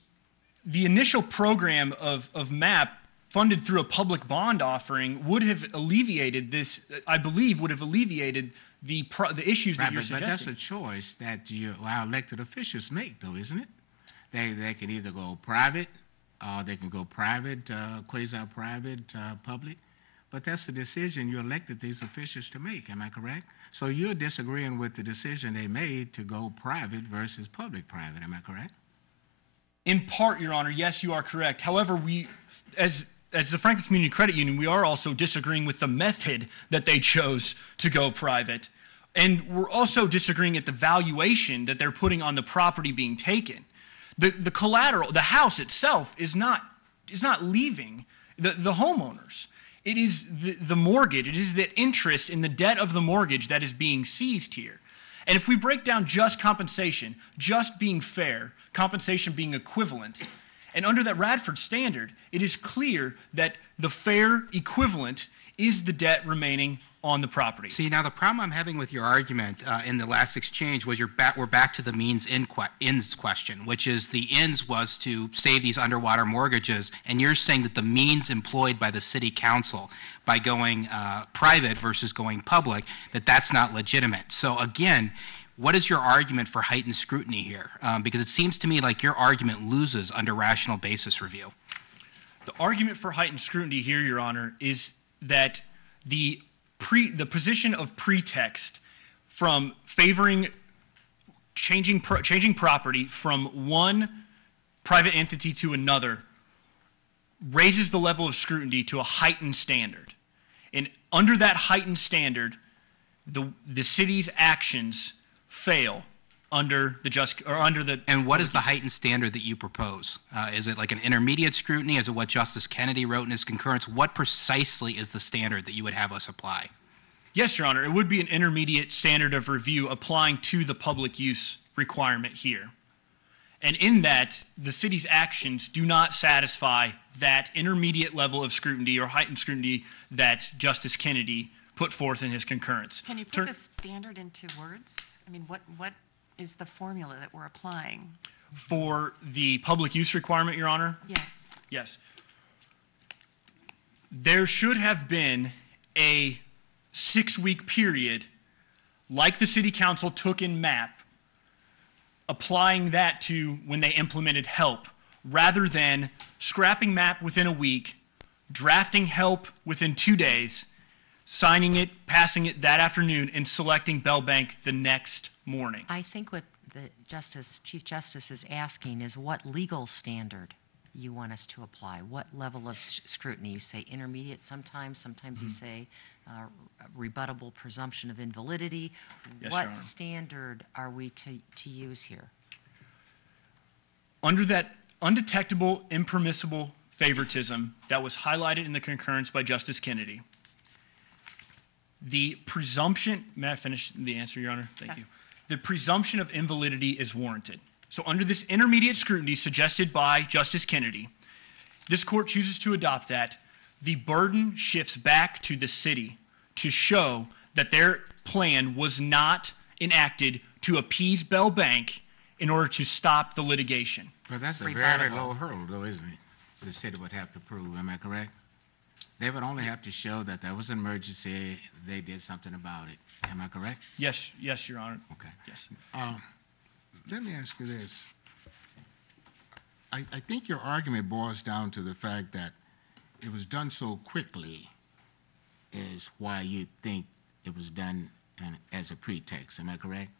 initial program of MAP, funded through a public bond offering, would have alleviated this, I believe, would have alleviated the issues that Right, you're but that's suggesting. a choice that our elected officials make, though, isn't it? They can either go private, or they can go private, quasi-private, public. But that's the decision you elected these officials to make, am I correct? So you're disagreeing with the decision they made to go private versus public-private, am I correct? In part, Your Honor, yes, you are correct. However, we, as the Franklin Community Credit Union, we are also disagreeing with the method that they chose to go private. And we're also disagreeing at the valuation that they're putting on the property being taken. The collateral, the house itself is not leaving the homeowners. It is the mortgage, it is the interest in the debt of the mortgage that is being seized here. And if we break down just compensation, just being fair, compensation being equivalent, and under that Radford standard, it is clear that the fair equivalent is the debt remaining on the property. See, now the problem I'm having with your argument in the last exchange was we're back to the ends question, which is the ends was to save these underwater mortgages, and you're saying that the means employed by the city council by going private versus going public, that's not legitimate. So again, what is your argument for heightened scrutiny here? Because it seems to me like your argument loses under rational basis review. The argument for heightened scrutiny here, Your Honor, is that the position of pretext from favoring changing property from one private entity to another raises the level of scrutiny to a heightened standard. And under that heightened standard, the city's actions fail under the And what is the heightened standard that you propose? Is it like an intermediate scrutiny? Is it what Justice Kennedy wrote in his concurrence? What precisely is the standard that you would have us apply? Yes, Your Honor, it would be an intermediate standard of review applying to the public use requirement here. And in that, the city's actions do not satisfy that intermediate level of scrutiny or heightened scrutiny that Justice Kennedy put forth in his concurrence. Can you put the standard into words? I mean, what is the formula that we're applying? For the public use requirement, Your Honor? Yes. Yes. There should have been a 6-week period, like the city council took in MAP, applying that to when they implemented HELP, rather than scrapping MAP within a week, drafting HELP within 2 days, signing it, passing it that afternoon, and selecting Bell Bank the next morning. I think what the Chief Justice is asking is what legal standard you want us to apply. What level of scrutiny? You say intermediate sometimes you say rebuttable presumption of invalidity. Yes, Your Honor. What standard are we to use here? Under that undetectable, impermissible favoritism that was highlighted in the concurrence by Justice Kennedy, the presumption, may I finish the answer, Your Honor? Thank you. The presumption of invalidity is warranted. So under this intermediate scrutiny suggested by Justice Kennedy, this court chooses to adopt that. The burden shifts back to the city to show that their plan was not enacted to appease Bell Bank in order to stop the litigation. But that's a very Rebuttable. low hurdle, though, isn't it? The city would have to prove, am I correct? They would only have to show that there was an emergency, they did something about it. Am I correct? Yes, Your Honor. Okay. Yes. Let me ask you this. I think your argument boils down to the fact that it was done so quickly is why you think it was done as a pretext. Am I correct?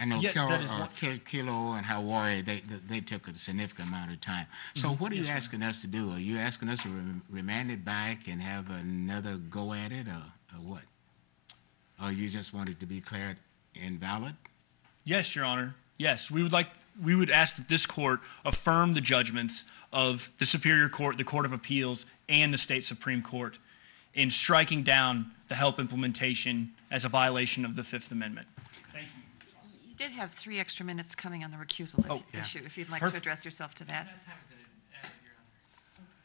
I know Yeah, that is what- Kilo and Hawaii, they took a significant amount of time. So what are you asking us to do? Are you asking us to remand it back and have another go at it, or what? Or you just want it to be declared invalid? Yes, Your Honor. Yes, we would ask that this court affirm the judgments of the Superior Court, the Court of Appeals, and the State Supreme Court in striking down the HELP implementation as a violation of the Fifth Amendment. Thank you. You did have 3 extra minutes coming on the recusal issue, if you'd like to Perfect. address yourself to that.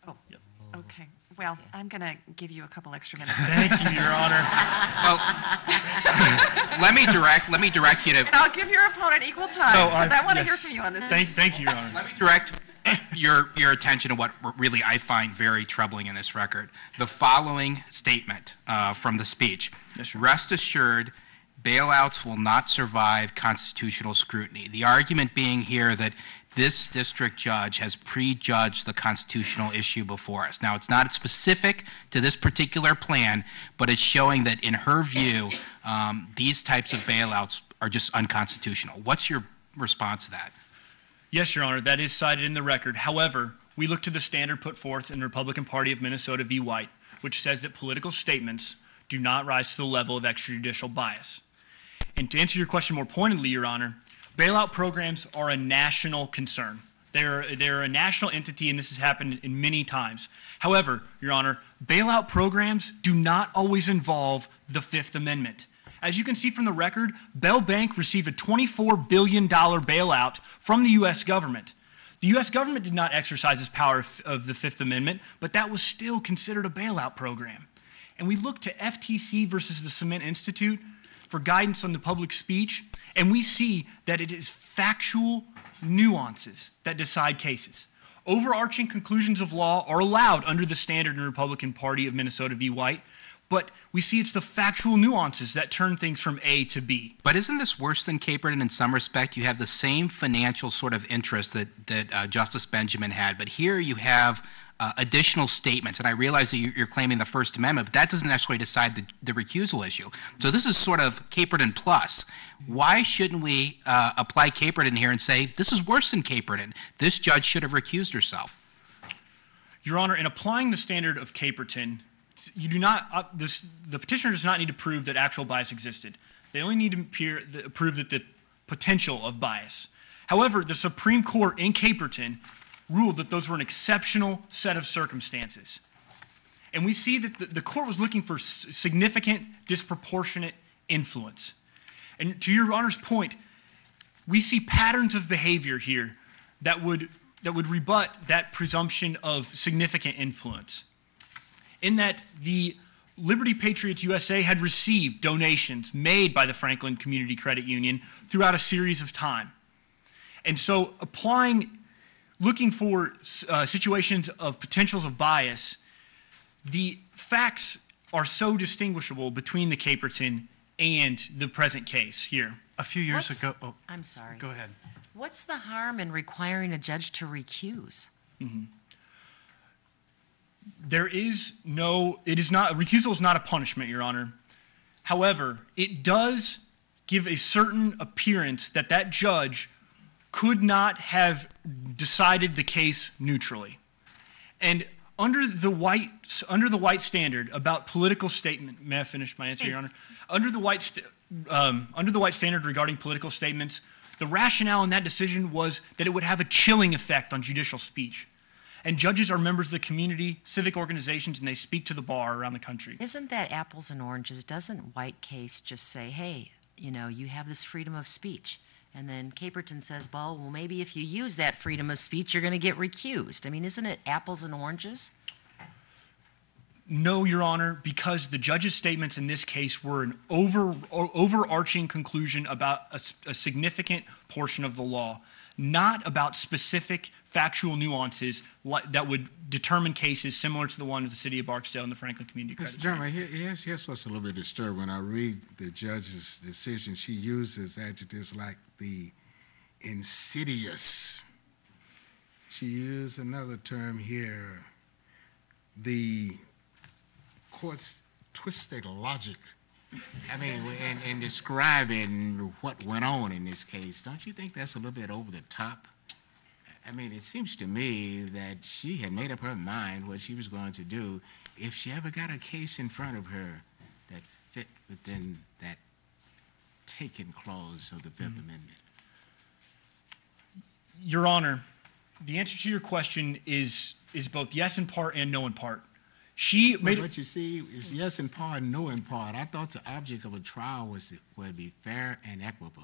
Oh, Yep. okay. Well, I'm going to give you a couple extra minutes. Thank you, Your Honor. Well, let me direct you to. And I'll give your opponent equal time, No, because I want to yes. hear from you on this. Thank you, Your Honor. Let me direct your attention to what really I find very troubling in this record. The following statement from the speech. Yes, sir. Rest assured, bailouts will not survive constitutional scrutiny. The argument being here that this district judge has prejudged the constitutional issue before us. Now, it's not specific to this particular plan, but it's showing that in her view, these types of bailouts are just unconstitutional. What's your response to that? Yes, Your Honor, that is cited in the record. However, we look to the standard put forth in the Republican Party of Minnesota v. White, which says that political statements do not rise to the level of extrajudicial bias. And to answer your question more pointedly, Your Honor, bailout programs are a national concern. They're a national entity, and this has happened in many times. However, Your Honor, bailout programs do not always involve the Fifth Amendment. As you can see from the record, Bell Bank received a $24 billion bailout from the U.S. government. The U.S. government did not exercise its power of the Fifth Amendment, but that was still considered a bailout program. And we look to FTC versus the Cement Institute for guidance on the public speech, and we see that it is factual nuances that decide cases. Overarching conclusions of law are allowed under the standard in the Republican Party of Minnesota v. White, but we see it's the factual nuances that turn things from A to B. But isn't this worse than Caperton in some respect? You have the same financial sort of interest that Justice Benjamin had, but here you have additional statements, and I realize that you're claiming the First Amendment, but that doesn't necessarily decide the recusal issue. So this is sort of Caperton plus. Why shouldn't we apply Caperton here and say, this is worse than Caperton? This judge should have recused herself. Your Honor, in applying the standard of Caperton, you do not, the petitioner does not need to prove that actual bias existed. They only need to prove that the potential of bias. However, the Supreme Court in Caperton ruled that those were an exceptional set of circumstances. And we see that the court was looking for significant, disproportionate influence. And to Your Honor's point, we see patterns of behavior here that would rebut that presumption of significant influence. In that the Liberty Patriots USA had received donations made by the Franklin Community Credit Union throughout a series of time. And so looking for situations of potentials of bias, the facts are so distinguishable between the Caperton and the present case here. A few years ago, I'm sorry. Go ahead. What's the harm in requiring a judge to recuse? Mm-hmm. Recusal is not a punishment, Your Honor. However, it does give a certain appearance that that judge could not have decided the case neutrally. And under the white standard about political statement, may I finish my answer, Your Honor? Under the white standard regarding political statements, the rationale in that decision was that it would have a chilling effect on judicial speech. And judges are members of the community, civic organizations, and they speak to the bar around the country. Isn't that apples and oranges? Doesn't White case just say, hey, you have this freedom of speech? And then Caperton says, well, maybe if you use that freedom of speech, you're going to get recused. I mean, isn't it apples and oranges? No, Your Honor, because the judge's statements in this case were an overarching conclusion about a significant portion of the law, not about specific factual nuances that would determine cases similar to the one of the city of Barksdale and the Franklin Community Credit Union. Sherman, here's what's a little bit disturbing. When I read the judge's decision, she uses adjectives like the insidious. She used another term here, the court's twisted logic. I mean, in describing what went on in this case, don't you think that's a little bit over the top? I mean, it seems to me that she had made up her mind what she was going to do if she ever got a case in front of her that fit within that taken clause of the Fifth Amendment. Your Honor, the answer to your question is both yes in part and no in part. What you see is yes in part and no in part. I thought the object of a trial would be fair and equitable.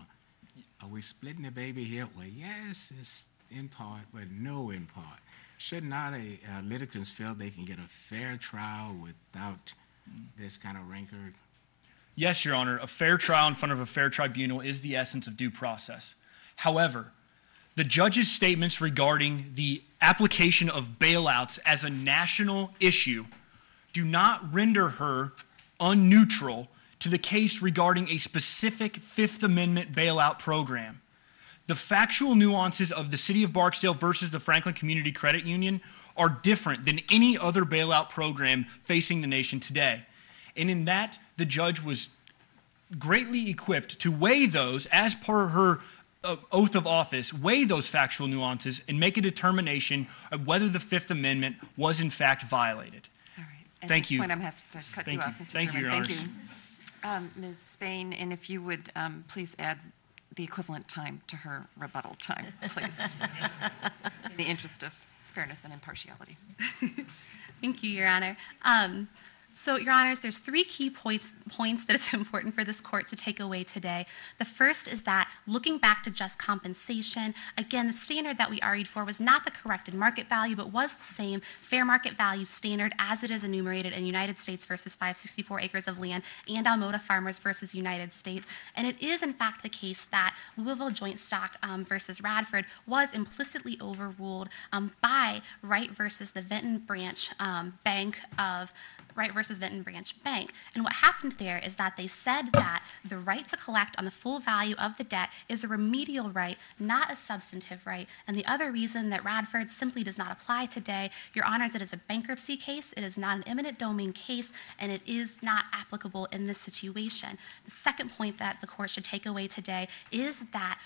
Are we splitting the baby here? Well, yes, it's in part, but no in part. Should not litigants feel they can get a fair trial without this kind of rancor? Yes, Your Honor, a fair trial in front of a fair tribunal is the essence of due process. However, the judge's statements regarding the application of bailouts as a national issue do not render her unneutral to the case regarding a specific Fifth Amendment bailout program. The factual nuances of the City of Barksdale versus the Franklin Community Credit Union are different than any other bailout program facing the nation today. And in that, the judge was greatly equipped to weigh those, as per her oath of office, weigh those factual nuances and make a determination of whether the Fifth Amendment was in fact violated. All right. At Thank this you. point, I'm going to have to cut you off, Mr. Thank you, Sherman. Your Thank Honors. you. Ms. Spain, and if you would please add the equivalent time to her rebuttal time, please, in the interest of fairness and impartiality. Thank you, Your Honor. So, Your Honors, there's three key points that it's important for this court to take away today. The first is that looking back to just compensation, again, the standard that we argued for was not the corrected market value, but was the same fair market value standard as it is enumerated in United States versus 564 acres of land and Almota Farmers versus United States. And it is, in fact, the case that Louisville Joint Stock versus Radford was implicitly overruled by Wright versus the Vinton Branch Bank of Wright versus Vinton Branch Bank. And what happened there is that they said that the right to collect on the full value of the debt is a remedial right, not a substantive right. And the other reason that Radford simply does not apply today, Your Honors, it is a bankruptcy case, it is not an eminent domain case, and it is not applicable in this situation. The second point that the court should take away today is that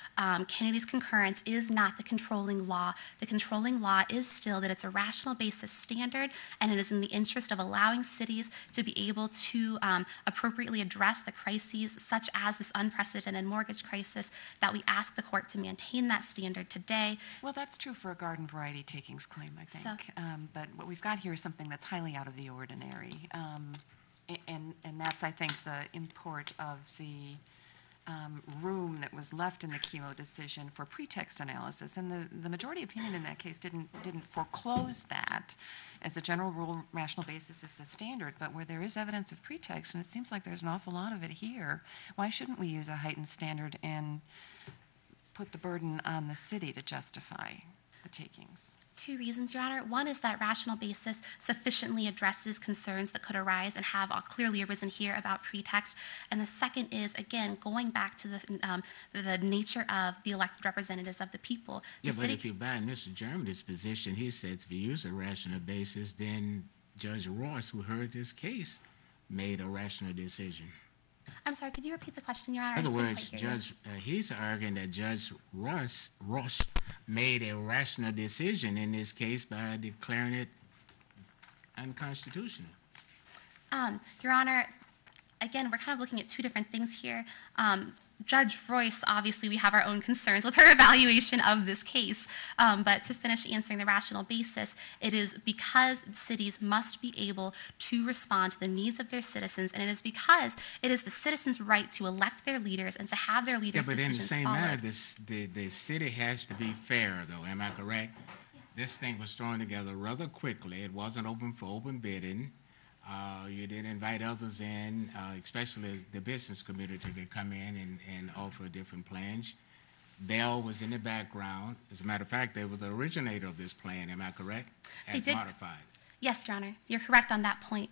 Kennedy's concurrence is not the controlling law. The controlling law is still that it's a rational basis standard, and it is in the interest of allowing cities to be able to appropriately address the crises such as this unprecedented mortgage crisis, that we ask the court to maintain that standard today. Well, that's true for a garden variety takings claim, I think. So- But what we've got here is something that's highly out of the ordinary. And that's, I think, the import of the room that was left in the Kelo decision for pretext analysis. And the majority opinion in that case didn't foreclose that. As a general rule, rational basis is the standard, but where there is evidence of pretext, and it seems like there's an awful lot of it here, why shouldn't we use a heightened standard and put the burden on the city to justify the takings? Two reasons, Your Honor. One is that rational basis sufficiently addresses concerns that could arise and have clearly arisen here about pretext. And the second is, again, going back to the nature of the elected representatives of the people. Yeah, but if you buy Mr. Germany's position, he says if you use a rational basis, then Judge Ross, who heard this case, made a rational decision. I'm sorry, could you repeat the question, Your Honor? In I other just didn't words, quite hear you. he's arguing that Judge Ross made a rational decision in this case by declaring it unconstitutional. Your Honor, again, we're kind of looking at two different things here. Judge Royce, obviously, we have our own concerns with her evaluation of this case. But to finish answering the rational basis, it is because cities must be able to respond to the needs of their citizens, and it is because it is the citizens' right to elect their leaders and to have their leaders' Yeah, but in the decisions same followed. manner, the city has to be fair, though. Am I correct? This thing was thrown together rather quickly. It wasn't open for open bidding. You did invite others in, especially the business community, to come in and offer different plans. Bell was in the background. As a matter of fact, they were the originator of this plan. Am I correct? They As did. modified. Yes, Your Honor, you're correct on that point.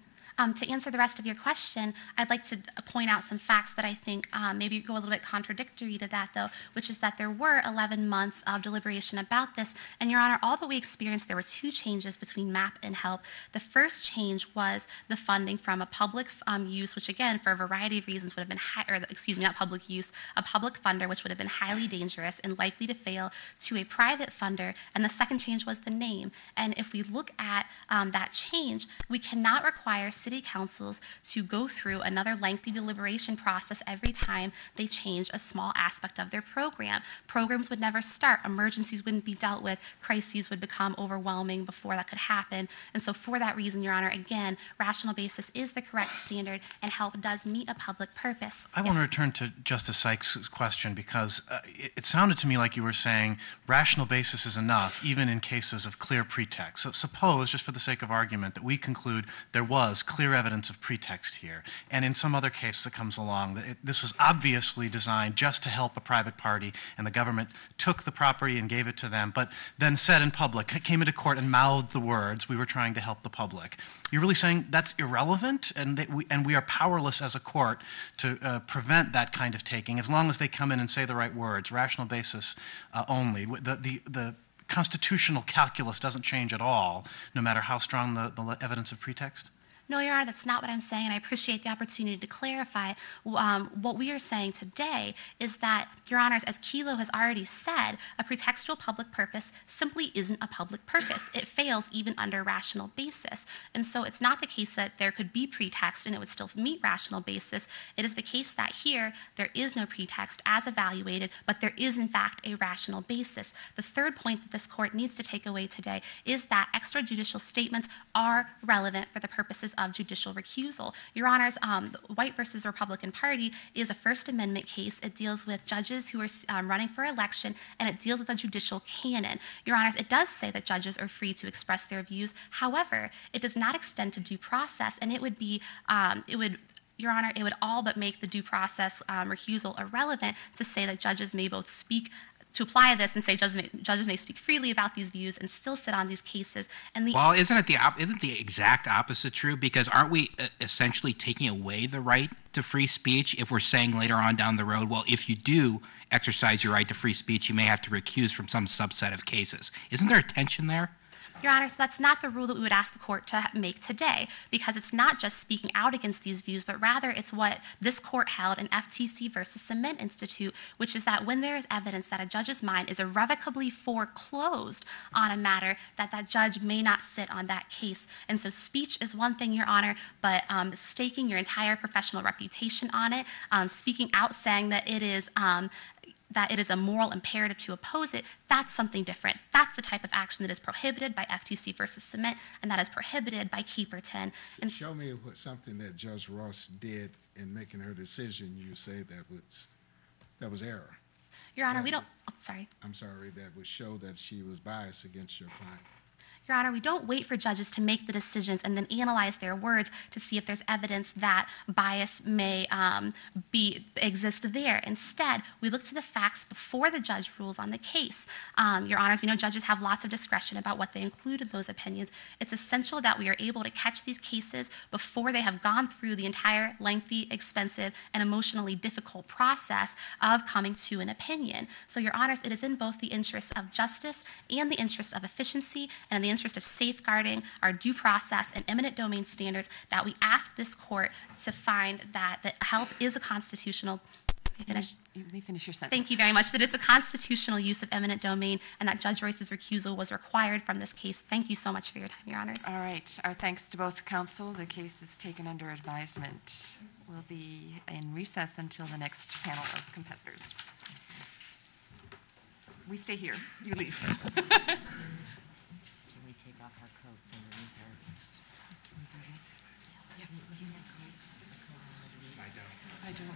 To answer the rest of your question, I'd like to point out some facts that I think maybe go a little bit contradictory to that, though, which is that there were 11 months of deliberation about this. And, Your Honor, all that we experienced, there were two changes between MAP and HELP. The first change was the funding from a public use, which, again, for a variety of reasons would have been, not public use, a public funder, which would have been highly dangerous and likely to fail, to a private funder. And the second change was the name. And if we look at that change, we cannot require city councils to go through another lengthy deliberation process every time they change a small aspect of their program. Programs would never start, emergencies wouldn't be dealt with, crises would become overwhelming before that could happen. And so for that reason, Your Honor, again, rational basis is the correct standard, and HELP does meet a public purpose. I want to return to Justice Sykes' question because it sounded to me like you were saying rational basis is enough, even in cases of clear pretext. So suppose, just for the sake of argument, that we conclude there was clear evidence of pretext here. And in some other case that comes along, this was obviously designed just to help a private party, and the government took the property and gave it to them, but then said in public, came into court and mouthed the words, "We were trying to help the public." You're really saying that's irrelevant, and we are powerless as a court to prevent that kind of taking, as long as they come in and say the right words, rational basis only. The constitutional calculus doesn't change at all, no matter how strong the evidence of pretext? No, Your Honor, that's not what I'm saying, and I appreciate the opportunity to clarify. What we are saying today is that, Your Honors, as Kelo has already said, a pretextual public purpose simply isn't a public purpose. It fails even under rational basis. And so it's not the case that there could be pretext and it would still meet rational basis. It is the case that here there is no pretext as evaluated, but there is in fact a rational basis. The third point that this court needs to take away today is that extrajudicial statements are relevant for the purposes of judicial recusal. Your Honors, the White versus Republican Party is a First Amendment case. It deals with judges who are running for election, and it deals with a judicial canon. Your Honors, it does say that judges are free to express their views. However, it does not extend to due process, and it would be, Your Honor, it would all but make the due process recusal irrelevant to say that judges may both speak, to apply this and say judges may speak freely about these views and still sit on these cases. And well, isn't the exact opposite true? Because aren't we essentially taking away the right to free speech if we're saying later on down the road, well, if you do exercise your right to free speech, you may have to recuse from some subset of cases? Isn't there a tension there? Your Honor, so that's not the rule that we would ask the court to make today, because it's not just speaking out against these views, but rather it's what this court held in FTC versus Cement Institute, which is that when there is evidence that a judge's mind is irrevocably foreclosed on a matter, that that judge may not sit on that case. And so speech is one thing, Your Honor, but staking your entire professional reputation on it, speaking out saying that it is a moral imperative to oppose it, that's something different. That's the type of action that is prohibited by FTC versus Cement, and that is prohibited by Caperton. And show me something that Judge Ross did in making her decision. You say that was error. Your Honor, we don't, oh, sorry. I'm sorry, that would show that she was biased against your client. Your Honor, we don't wait for judges to make the decisions and then analyze their words to see if there's evidence that bias may exist there. Instead, we look to the facts before the judge rules on the case. Your Honors, we know judges have lots of discretion about what they include in those opinions. It's essential that we are able to catch these cases before they have gone through the entire lengthy, expensive, and emotionally difficult process of coming to an opinion. So, Your Honors, it is in both the interest of justice and the interest of efficiency and in the interest of safeguarding our due process and eminent domain standards that we ask this court to find that help is a constitutional. You may finish your sentence. Thank you very much. That it's a constitutional use of eminent domain, and that Judge Royce's recusal was required from this case. Thank you so much for your time, Your Honors. All right. Our thanks to both counsel. The case is taken under advisement. We'll be in recess until the next panel of competitors. We stay here. You leave. Can we take off our coats underneath our, can we do this? Yeah. Do you have coats? I don't.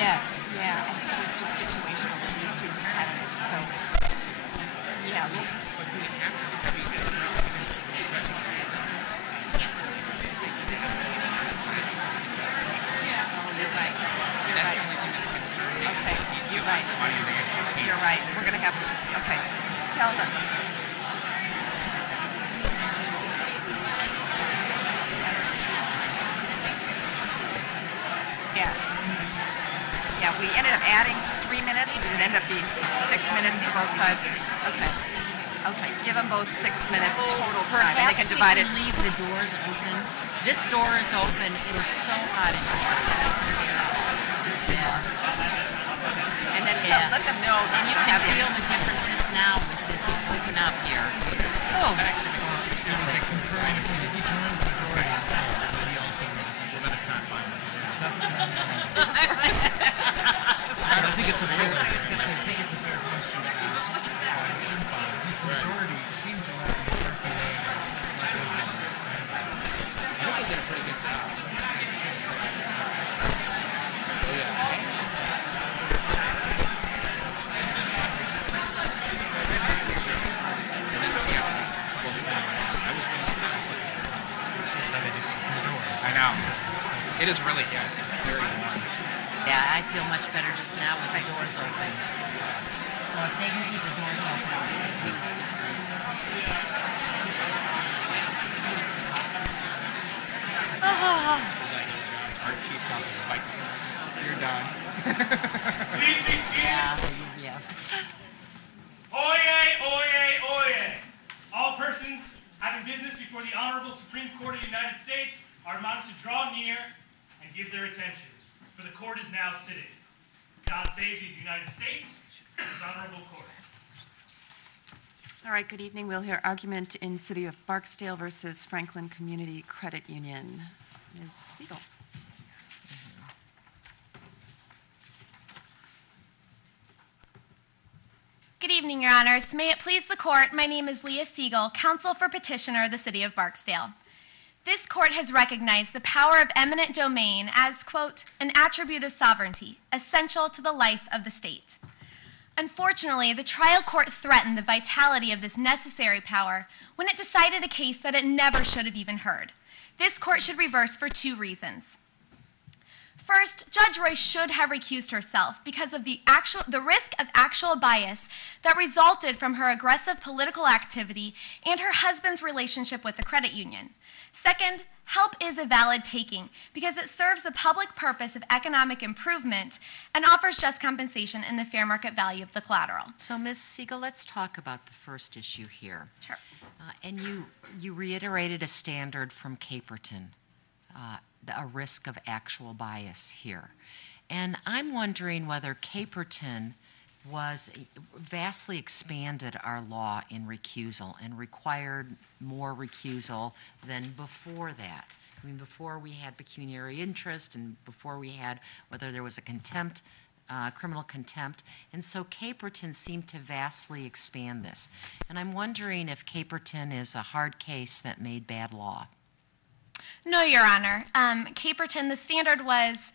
Yes, yeah, I think it was just situational with these two competitors, so, yeah, we'll just. You're right. We're going to have to, okay, tell them. Yeah. Yeah, we ended up adding 3 minutes. It would end up being 6 minutes to both sides. Okay. Okay, give them both 6 minutes total time, and they can divide it. Leave the doors open. This door is open. It is so hot in here. Yeah. And then let them know that And you can feel the difference just now with this open up here. Oh. It was a concurrent opinion. He joined the majority of the panel, but he also made us implement a time limit. I think it's a fair question to ask. Since the majority seemed to let the RPA I think they did a pretty good job. is really, yeah, it's very warm. Yeah, I feel much better just now with the doors open. So if they can keep the doors open, it'll be a huge difference. Our chief counsel spiked. You're done. Please be seated. Yeah. Oyez, oyez, oyez. All persons having business before the Honorable Supreme Court of the United States are admonished to draw near and give their attention, for the court is now sitting. God save these United States and this honorable court. All right, good evening. We'll hear argument in City of Barksdale versus Franklin Community Credit Union. Ms. Siegel. Good evening, Your Honors. May it please the court, my name is Leah Siegel, counsel for petitioner of the City of Barksdale. This court has recognized the power of eminent domain as, quote, an attribute of sovereignty, essential to the life of the state. Unfortunately, the trial court threatened the vitality of this necessary power when it decided a case that it never should have even heard. This court should reverse for two reasons. First, Judge Royce should have recused herself because of the risk of actual bias that resulted from her aggressive political activity and her husband's relationship with the credit union. Second, help is a valid taking because it serves the public purpose of economic improvement and offers just compensation in the fair market value of the collateral. So, Ms. Siegel, let's talk about the first issue here. Sure. And you reiterated a standard from Caperton, a risk of actual bias here. And I'm wondering whether Caperton vastly expanded our law in recusal and required more recusal than before that. I mean, before we had pecuniary interest and before we had whether there was a contempt, criminal contempt. And so Caperton seemed to vastly expand this. And I'm wondering if Caperton is a hard case that made bad law. No, Your Honor. Caperton, the standard was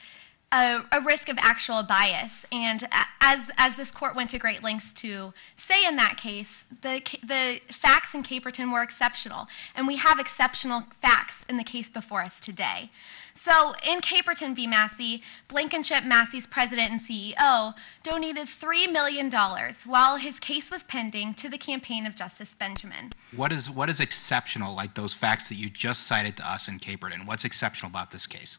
a risk of actual bias. And as this court went to great lengths to say in that case, the facts in Caperton were exceptional. And we have exceptional facts in the case before us today. So in Caperton v. Massey, Blankenship Massey's president and CEO donated $3 million while his case was pending to the campaign of Justice Benjamin. What is exceptional, like those facts that you just cited to us in Caperton? What's exceptional about this case?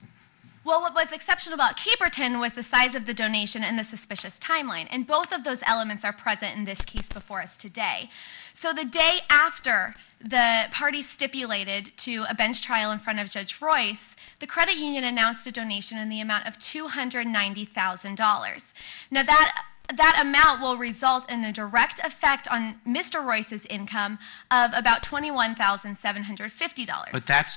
Well, what was exceptional about Caperton was the size of the donation and the suspicious timeline, and both of those elements are present in this case before us today. So the day after the parties stipulated to a bench trial in front of Judge Royce, the credit union announced a donation in the amount of $290,000. Now that amount will result in a direct effect on Mr. Royce's income of about $21,750. But that's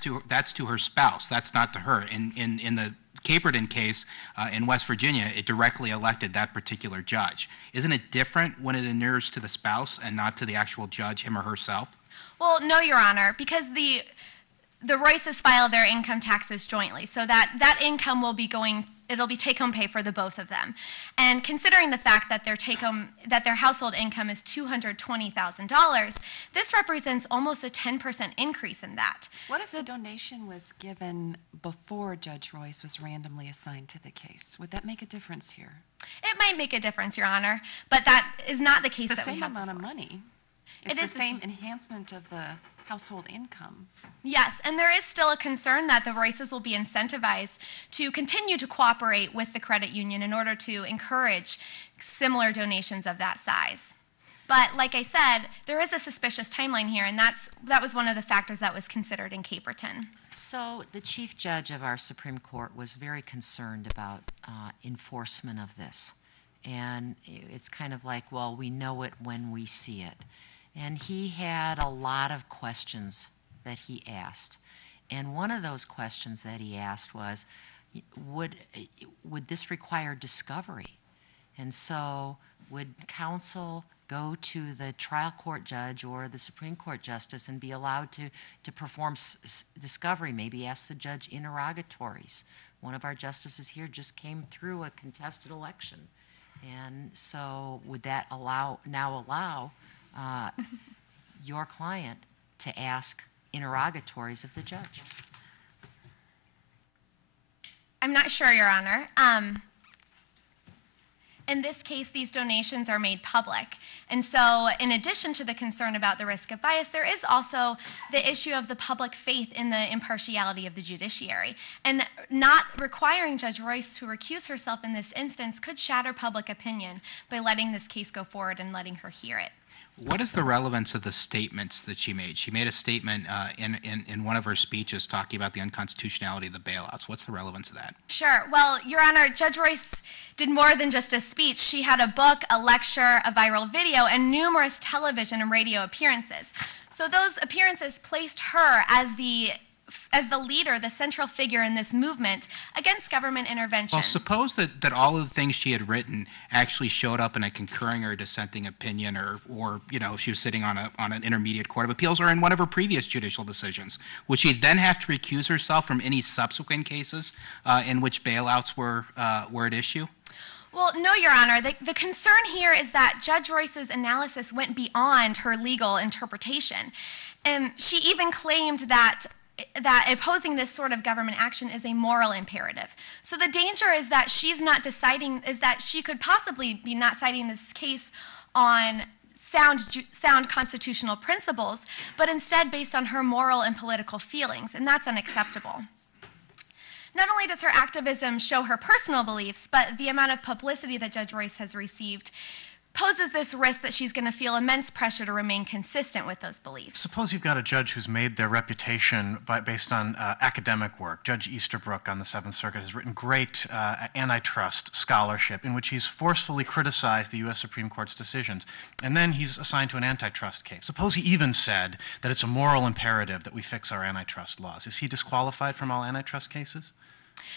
to her spouse. That's not to her. In the Caperton case in West Virginia, it directly elected that particular judge. Isn't it different when it inures to the spouse and not to the actual judge, him or herself? Well, no, Your Honor, because the Royces file their income taxes jointly, so that income will be it'll be take-home pay for the both of them. And considering the fact that their household income is $220,000, this represents almost a 10% increase in that. What if the donation was given before Judge Royce was randomly assigned to the case? Would that make a difference here? It might make a difference, Your Honor, but that is not the case The that we same have amount of before us. money. It It's is the same enhancement of the household income. Yes, and there is still a concern that the Royces will be incentivized to continue to cooperate with the credit union in order to encourage similar donations of that size. But like I said, there is a suspicious timeline here, and that was one of the factors that was considered in Caperton. So the chief judge of our Supreme Court was very concerned about enforcement of this. And it's kind of like, well, we know it when we see it. And he had a lot of questions that he asked. And one of those questions that he asked was, would this require discovery? And so would counsel go to the trial court judge or the Supreme Court justice and be allowed to perform discovery, maybe ask the judge interrogatories? One of our justices here just came through a contested election. And so would that allow your client to ask interrogatories of the judge? I'm not sure, Your Honor. In this case, these donations are made public. And so in addition to the concern about the risk of bias, there is also the issue of the public faith in the impartiality of the judiciary. And not requiring Judge Royce to recuse herself in this instance could shatter public opinion by letting this case go forward and letting her hear it. What is the relevance of the statements that she made? She made a statement in one of her speeches talking about the unconstitutionality of the bailouts. What's the relevance of that? Sure. Well, Your Honor, Judge Royce did more than just a speech. She had a book, a lecture, a viral video, and numerous television and radio appearances. So those appearances placed her as the leader, the central figure in this movement against government intervention. Well, suppose that all of the things she had written actually showed up in a concurring or dissenting opinion, or if she was sitting on an intermediate court of appeals or in one of her previous judicial decisions. Would she then have to recuse herself from any subsequent cases in which bailouts were at issue? Well, no, Your Honor. The concern here is that Judge Royce's analysis went beyond her legal interpretation. And she even claimed that opposing this sort of government action is a moral imperative. So the danger is that she could possibly be not citing this case on sound constitutional principles, but instead based on her moral and political feelings, and that's unacceptable. Not only does her activism show her personal beliefs, but the amount of publicity that Judge Royce has received poses this risk that she's going to feel immense pressure to remain consistent with those beliefs. Suppose you've got a judge who's made their reputation based on academic work. Judge Easterbrook on the Seventh Circuit has written great antitrust scholarship in which he's forcefully criticized the U.S. Supreme Court's decisions, and then he's assigned to an antitrust case. Suppose he even said that it's a moral imperative that we fix our antitrust laws. Is he disqualified from all antitrust cases?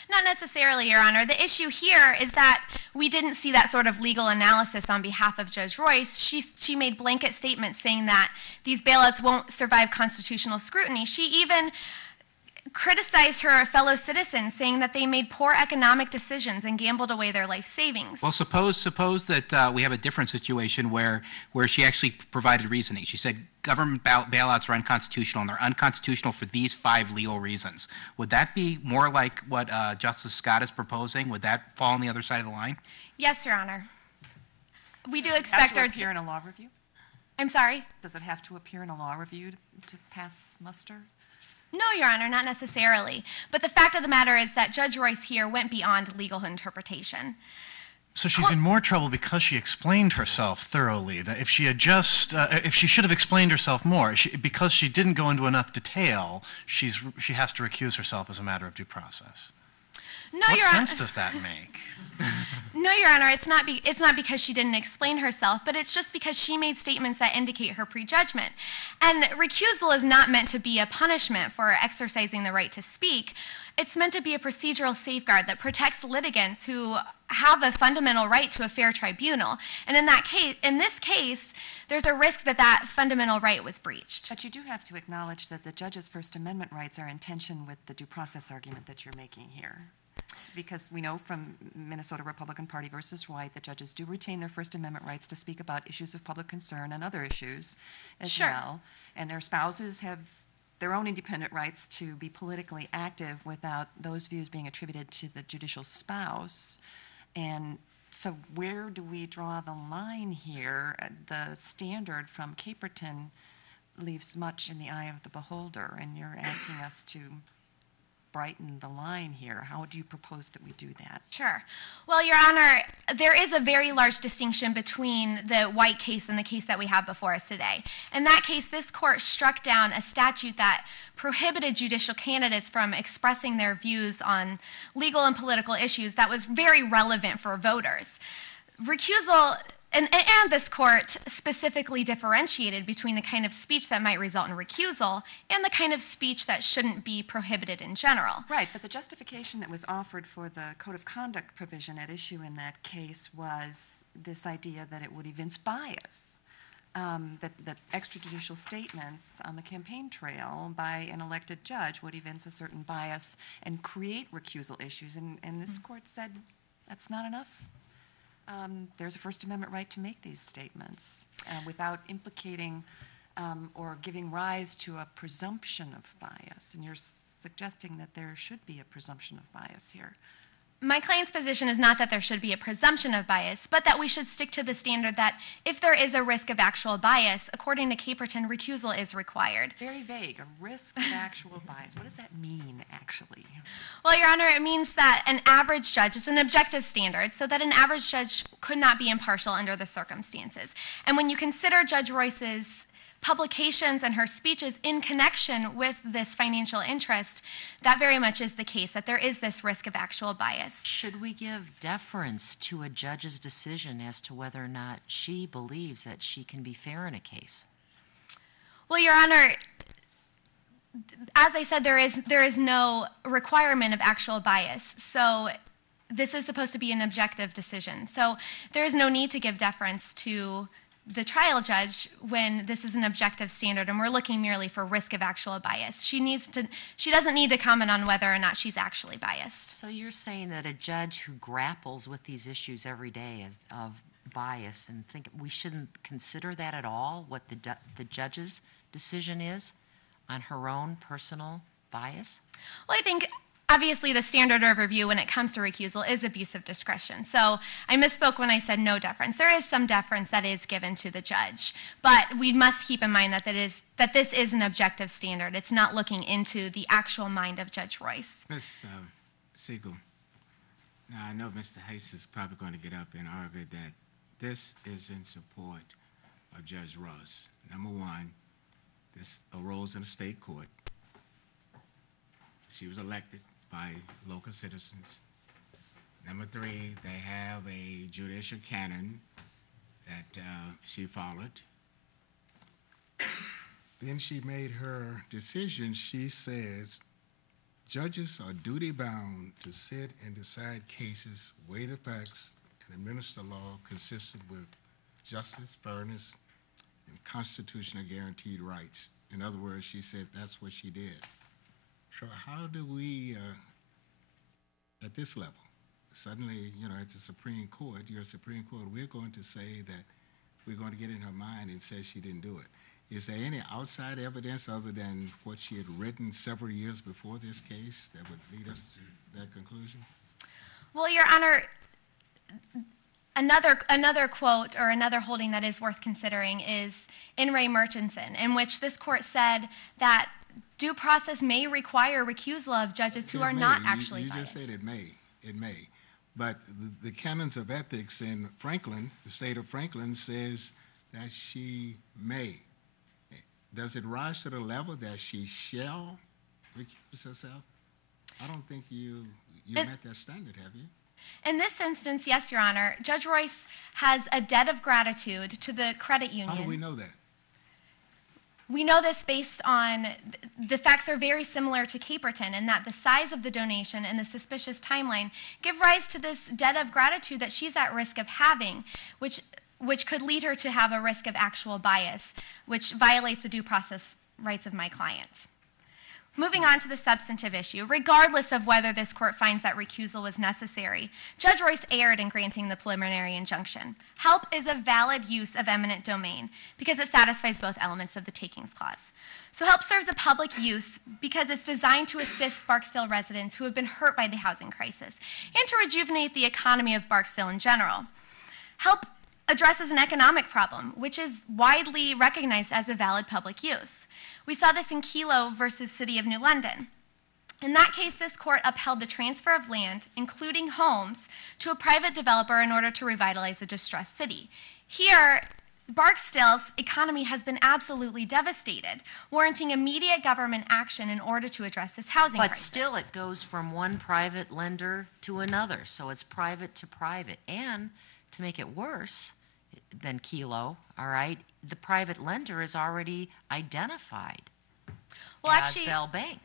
Not necessarily, Your Honor. The issue here is that we didn't see that sort of legal analysis on behalf of Judge Royce. She made blanket statements saying that these bailouts won't survive constitutional scrutiny. She even criticized her fellow citizens, saying that they made poor economic decisions and gambled away their life savings. Well, suppose that we have a different situation where she actually provided reasoning. She said government bailouts are unconstitutional, and they're unconstitutional for these 5 legal reasons. Would that be more like what Justice Scott is proposing? Would that fall on the other side of the line? Yes, Your Honor. We do Does it expect have to appear in a law review? I'm sorry? Does it have to appear in a law review to pass muster? No, Your Honor, not necessarily. But the fact of the matter is that Judge Royce here went beyond legal interpretation. So she's in more trouble because she explained herself thoroughly. That if she had if she should have explained herself more, because she didn't go into enough detail, she has to recuse herself as a matter of due process. No, what Your Honor. sense does that make? No, Your Honor, it's not because she didn't explain herself, but it's just because she made statements that indicate her prejudgment. And recusal is not meant to be a punishment for exercising the right to speak. It's meant to be a procedural safeguard that protects litigants who have a fundamental right to a fair tribunal. And in this case, there's a risk that that fundamental right was breached. But you do have to acknowledge that the judge's First Amendment rights are in tension with the due process argument that you're making here. Because we know from Minnesota Republican Party versus White that judges do retain their First Amendment rights to speak about issues of public concern and other issues as well. And their spouses have their own independent rights to be politically active without those views being attributed to the judicial spouse. And so where do we draw the line here? The standard from Caperton leaves much in the eye of the beholder, and you're asking us to brighten the line here. How do you propose that we do that? Sure. Well, Your Honor, there is a very large distinction between the White case and the case that we have before us today. In that case, this court struck down a statute that prohibited judicial candidates from expressing their views on legal and political issues that was very relevant for voters. Recusal, and this court specifically differentiated between the kind of speech that might result in recusal and the kind of speech that shouldn't be prohibited in general. Right, but the justification that was offered for the code of conduct provision at issue in that case was this idea that it would evince bias, that extrajudicial statements on the campaign trail by an elected judge would evince a certain bias and create recusal issues, and this court said that's not enough. There's a First Amendment right to make these statements without implicating or giving rise to a presumption of bias. And you're suggesting that there should be a presumption of bias here. My client's position is not that there should be a presumption of bias, but that we should stick to the standard that if there is a risk of actual bias, according to Caperton, recusal is required. Very vague, a risk of actual bias. What does that mean, actually? Well, Your Honor, it means that an average judge, it's an objective standard, so that an average judge could not be impartial under the circumstances. And when you consider Judge Royce's publications and her speeches in connection with this financial interest, that very much is the case, that there is this risk of actual bias. Should we give deference to a judge's decision as to whether or not she believes that she can be fair in a case? Well, Your Honor, as I said, there is no requirement of actual bias. So this is supposed to be an objective decision. So there is no need to give deference to the trial judge when this is an objective standard and we're looking merely for risk of actual bias. She doesn't need to comment on whether or not she's actually biased. So you're saying that a judge who grapples with these issues every day of bias and think we shouldn't consider that at all, what the judge's decision is on her own personal bias? Well, I think obviously the standard of review when it comes to recusal is abuse of discretion. So I misspoke when I said no deference. There is some deference that is given to the judge, but we must keep in mind that this is an objective standard. It's not looking into the actual mind of Judge Royce. Ms. Siegel, now I know Mr. Hayes is probably going to get up and argue that this is in support of Judge Ross. Number one, this arose in a state court. She was elected by local citizens. Number three, they have a judicial canon that she followed. Then she made her decision. She says, judges are duty-bound to sit and decide cases, weigh the facts, and administer law consistent with justice, fairness, and constitutional guaranteed rights. In other words, she said that's what she did. So how do we, at this level, suddenly, at the Supreme Court, your Supreme Court, we're going to say that we're going to get in her mind and say she didn't do it. Is there any outside evidence other than what she had written several years before this case that would lead us to that conclusion? Well, Your Honor, another quote or another holding that is worth considering is in Ray Murchison, in which this court said that due process may require recusal of judges who are not actually biased. You just said it may. But the canons of ethics in Franklin, the state of Franklin, says that she may. Does it rise to the level that she shall recuse herself? I don't think you met that standard, have you? In this instance, yes, Your Honor. Judge Royce has a debt of gratitude to the credit union. How do we know that? We know this based on, the facts are very similar to Caperton in that the size of the donation and the suspicious timeline give rise to this debt of gratitude that she's at risk of having, which could lead her to have a risk of actual bias, which violates the due process rights of my clients. Moving on to the substantive issue, regardless of whether this court finds that recusal was necessary, Judge Royce erred in granting the preliminary injunction. Help is a valid use of eminent domain because it satisfies both elements of the takings clause. So help serves a public use because it's designed to assist Barksdale residents who have been hurt by the housing crisis and to rejuvenate the economy of Barksdale in general. Help addresses an economic problem, which is widely recognized as a valid public use. We saw this in Kelo versus City of New London. In that case, this court upheld the transfer of land, including homes, to a private developer in order to revitalize a distressed city. Here, Barksdale's economy has been absolutely devastated, warranting immediate government action in order to address this housing crisis. But still, it goes from one private lender to another, so it's private to private. And to make it worse than Kelo, all right, the private lender is already identified as Bell Bank.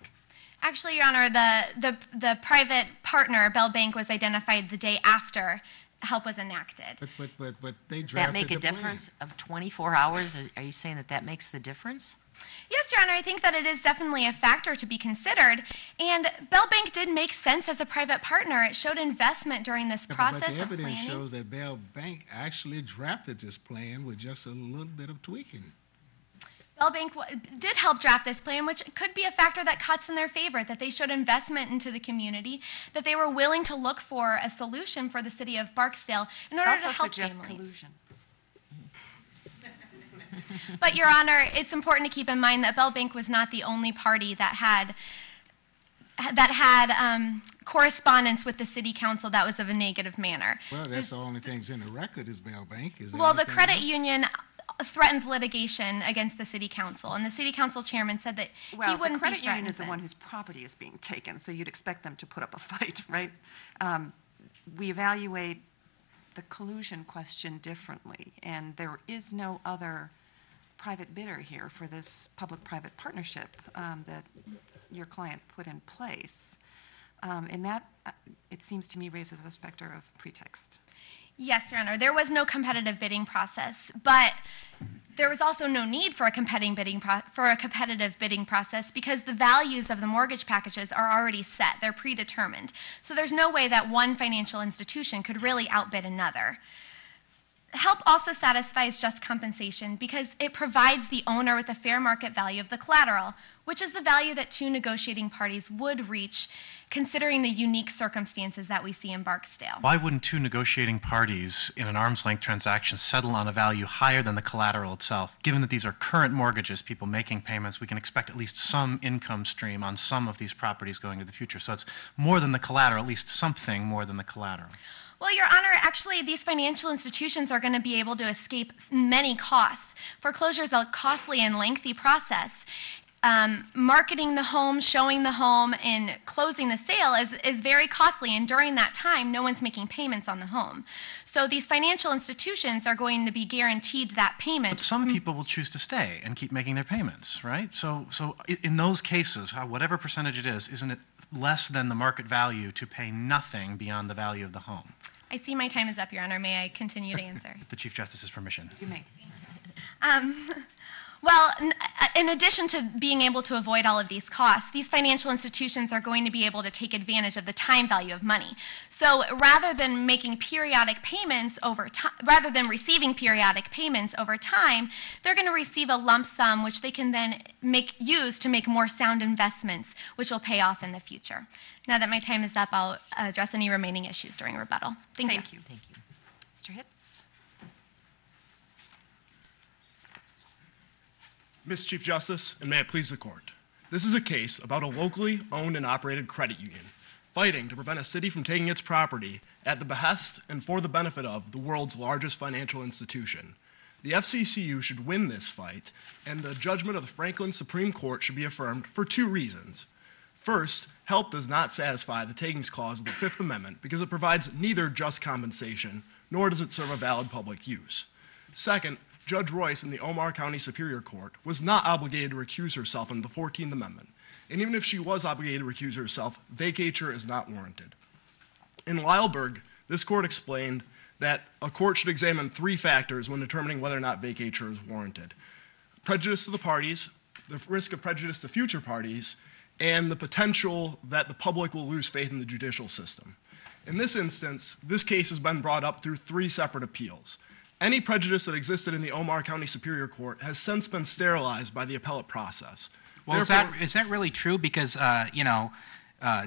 Actually, Your Honor, the private partner, Bell Bank, was identified the day after help was enacted. But they drafted Does that make a the plan. difference of 24 hours? Are you saying that makes the difference? Yes, Your Honor, I think that it is definitely a factor to be considered. And Bell Bank did make sense as a private partner. It showed investment during this process of planning. But the evidence shows that Bell Bank actually drafted this plan with just a little bit of tweaking. Bell Bank did help draft this plan, which could be a factor that cuts in their favor, that they showed investment into the community, that they were willing to look for a solution for the city of Barksdale in order to Also help suggests families. collusion. But, Your Honor, it's important to keep in mind that Bell Bank was not the only party that had correspondence with the city council that was of a negative manner. Well, that's the only things in the record is Bell Bank. Is there Well, the anything credit else? union threatened litigation against the city council, and the city council chairman said that he Well, the wouldn't be credit union threatened is the then. one whose property is being taken, so you'd expect them to put up a fight, right? We evaluate the collusion question differently, and there is no other private bidder here for this public-private partnership that your client put in place. And that, it seems to me, raises a specter of pretext. Yes, Your Honor, there was no competitive bidding process, but there was also no need for a competitive bidding process because the values of the mortgage packages are already set. They're predetermined. So there's no way that one financial institution could really outbid another. HELP also satisfies just compensation because it provides the owner with a fair market value of the collateral, which is the value that two negotiating parties would reach considering the unique circumstances that we see in Barksdale. Why wouldn't two negotiating parties in an arm's length transaction settle on a value higher than the collateral itself? Given that these are current mortgages, people making payments, we can expect at least some income stream on some of these properties going into the future. So it's more than the collateral, at least something more than the collateral. Well, Your Honor, actually, these financial institutions are going to be able to escape many costs. Foreclosure is a costly and lengthy process. Marketing the home, showing the home, and closing the sale is very costly, and during that time, no one's making payments on the home. So these financial institutions are going to be guaranteed that payment. But some people will choose to stay and keep making their payments, right? So in those cases, whatever percentage it is, isn't it less than the market value to pay nothing beyond the value of the home? I see my time is up, Your Honor. May I continue to answer? With the Chief Justice's permission. You may. Well, in addition to being able to avoid all of these costs, these financial institutions are going to be able to take advantage of the time value of money. So rather than making periodic payments over time, rather than receiving periodic payments over time, they're going to receive a lump sum which they can then use to make more sound investments, which will pay off in the future. Now that my time is up, I'll address any remaining issues during rebuttal. Thank you. Thank you. Mr. Hitz? Mr. Chief Justice, and may it please the court. This is a case about a locally owned and operated credit union fighting to prevent a city from taking its property at the behest and for the benefit of the world's largest financial institution. The FCCU should win this fight, and the judgment of the Franklin Supreme Court should be affirmed for two reasons. First, HELP does not satisfy the takings clause of the Fifth Amendment because it provides neither just compensation nor does it serve a valid public use. Second, Judge Royce in the Omar County Superior Court was not obligated to recuse herself under the 14th Amendment. And even if she was obligated to recuse herself, vacatur is not warranted. In Lyleburg, this court explained that a court should examine three factors when determining whether or not vacatur is warranted: prejudice to the parties, the risk of prejudice to future parties, and the potential that the public will lose faith in the judicial system. In this instance, this case has been brought up through three separate appeals. Any prejudice that existed in the Omar County Superior Court has since been sterilized by the appellate process. Well, is that really true? Because,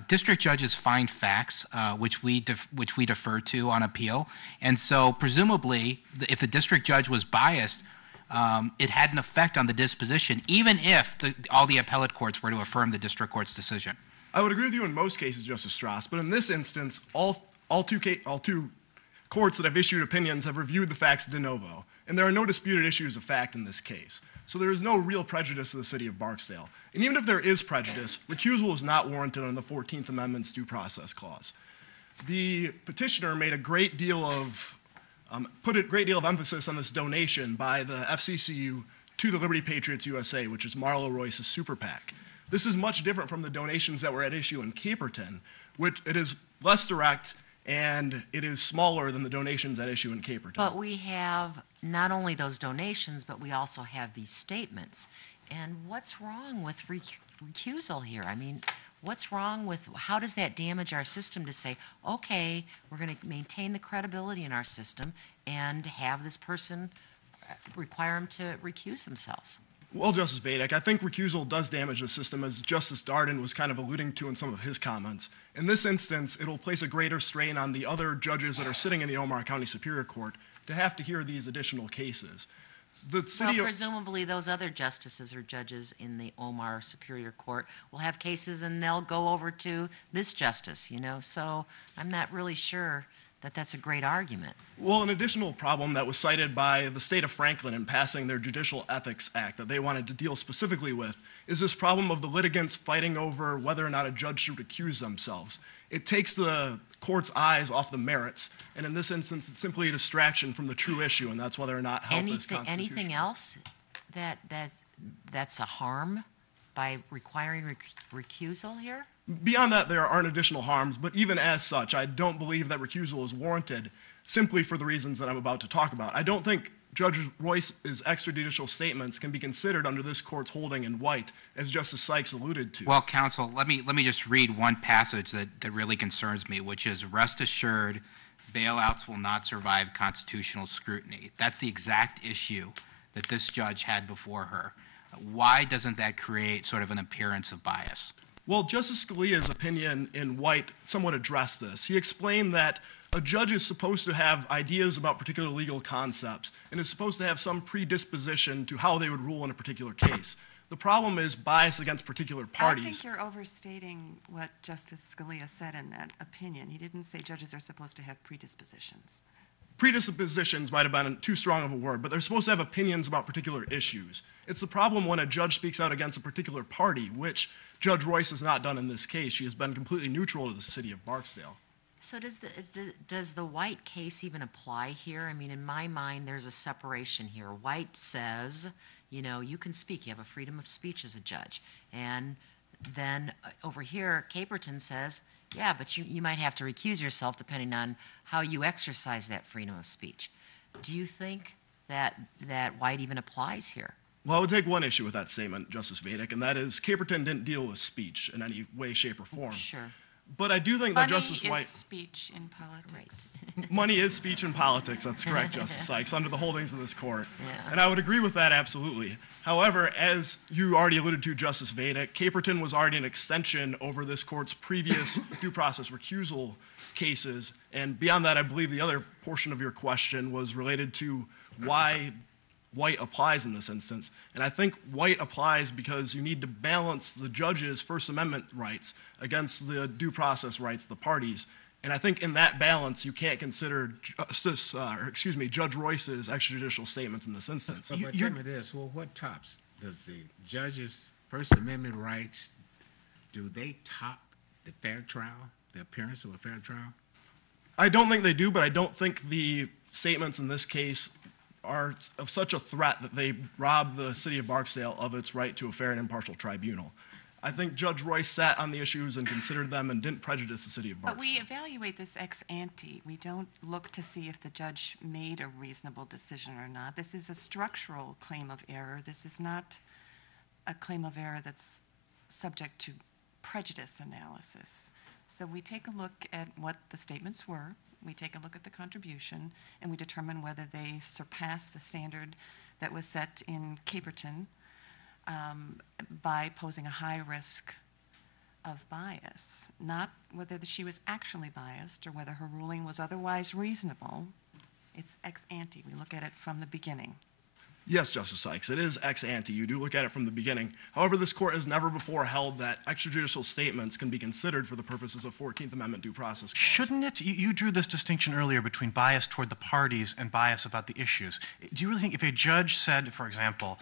district judges find facts, which we defer to on appeal. And so presumably, if the district judge was biased, it had an effect on the disposition, even if all the appellate courts were to affirm the district court's decision. I would agree with you in most cases, Justice Strauss, but in this instance, all two courts that have issued opinions have reviewed the facts de novo, and there are no disputed issues of fact in this case. So there is no real prejudice to the city of Barksdale. And even if there is prejudice, recusal is not warranted under the 14th Amendment's due process clause. The petitioner made a great deal of put a great deal of emphasis on this donation by the FCCU to the Liberty Patriots USA, which is Marlo Royce's super PAC. This is much different from the donations that were at issue in Caperton, which it is less direct and it is smaller than the donations at issue in Caperton. But we have not only those donations, but we also have these statements. And what's wrong with recusal here? I mean, what's wrong with, how does that damage our system to say, okay, we're going to maintain the credibility in our system and have this person require them to recuse themselves? Well, Justice Vadek, I think recusal does damage the system, as Justice Darden was kind of alluding to in some of his comments. In this instance, it'll place a greater strain on the other judges that are sitting in the Omar County Superior Court to have to hear these additional cases. The Well, city of, presumably, those other justices or judges in the Omar Superior Court will have cases and they'll go over to this justice, you know? So I'm not really sure that that's a great argument. well, an additional problem that was cited by the state of Franklin in passing their Judicial Ethics Act that they wanted to deal specifically with is this problem of the litigants fighting over whether or not a judge should recuse themselves. It takes the court's eyes off the merits, and in this instance, it's simply a distraction from the true issue, and that's whether or not help is constitutional. Anything else that's a harm by requiring recusal here? Beyond that, there aren't additional harms, but even as such, I don't believe that recusal is warranted simply for the reasons that I'm about to talk about. I don't think Judge Royce's extrajudicial statements can be considered under this court's holding in White, as Justice Sykes alluded to. Well, counsel, let me just read one passage that really concerns me, which is, rest assured, bailouts will not survive constitutional scrutiny. That's the exact issue that this judge had before her. Why doesn't that create sort of an appearance of bias? Well, Justice Scalia's opinion in White somewhat addressed this. He explained that a judge is supposed to have ideas about particular legal concepts and is supposed to have some predisposition to how they would rule in a particular case. The problem is bias against particular parties. I think you're overstating what Justice Scalia said in that opinion. He didn't say judges are supposed to have predispositions. Predispositions might have been too strong of a word, but they're supposed to have opinions about particular issues. It's the problem when a judge speaks out against a particular party, which Judge Royce has not done in this case. She has been completely neutral to the city of Barksdale. So does the White case even apply here? I mean, in my mind, there's a separation here. White says, you know, you can speak. You have a freedom of speech as a judge. And then over here, Caperton says, yeah, but you might have to recuse yourself depending on how you exercise that freedom of speech. Do you think that White even applies here? Well, I would take one issue with that statement, Justice Vadek, and that is Caperton didn't deal with speech in any way, shape, or form. Sure. But I do think that Justice Money White... is speech in politics. Money is speech in politics, that's correct, Justice Sykes, under the holdings of this court. Yeah. And I would agree with that absolutely. However, as you already alluded to, Justice Vadek, Caperton was already an extension over this court's previous due process recusal cases. And beyond that, I believe the other portion of your question was related to why White applies in this instance. And I think White applies because you need to balance the judge's First Amendment rights against the due process rights of the parties. And I think in that balance, you can't consider Judge Royce's extrajudicial statements in this instance. But tell me this, well, what tops? Does the judge's First Amendment rights, do they top the fair trial, the appearance of a fair trial? I don't think they do, but I don't think the statements in this case are of such a threat that they rob the city of Barksdale of its right to a fair and impartial tribunal. I think Judge Royce sat on the issues and considered them and didn't prejudice the city of Barksdale. But we evaluate this ex ante. We don't look to see if the judge made a reasonable decision or not. This is a structural claim of error. This is not a claim of error that's subject to prejudice analysis. So we take a look at what the statements were, we take a look at the contribution, and we determine whether they surpass the standard that was set in Caperton by posing a high risk of bias, not whether she was actually biased or whether her ruling was otherwise reasonable. It's ex ante. We look at it from the beginning. Yes, Justice Sykes, it is ex ante. You do look at it from the beginning. However, this court has never before held that extrajudicial statements can be considered for the purposes of 14th Amendment due process clause. Shouldn't it? You drew this distinction earlier between bias toward the parties and bias about the issues. Do you really think if a judge said, for example,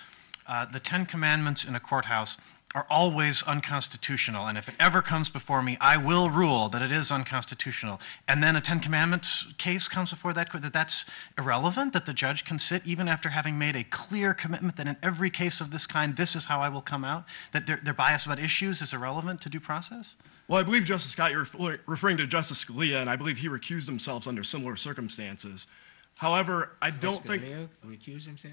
the 10 Commandments in a courthouse are always unconstitutional, and if it ever comes before me, I will rule that it is unconstitutional, and then a 10 Commandments case comes before that court, that's irrelevant, that the judge can sit even after having made a clear commitment that in every case of this kind, this is how I will come out, that their bias about issues is irrelevant to due process? Well, I believe, Justice Scott, you're referring to Justice Scalia, and I believe he recused himself under similar circumstances. However, I don't think... Scalia recused himself?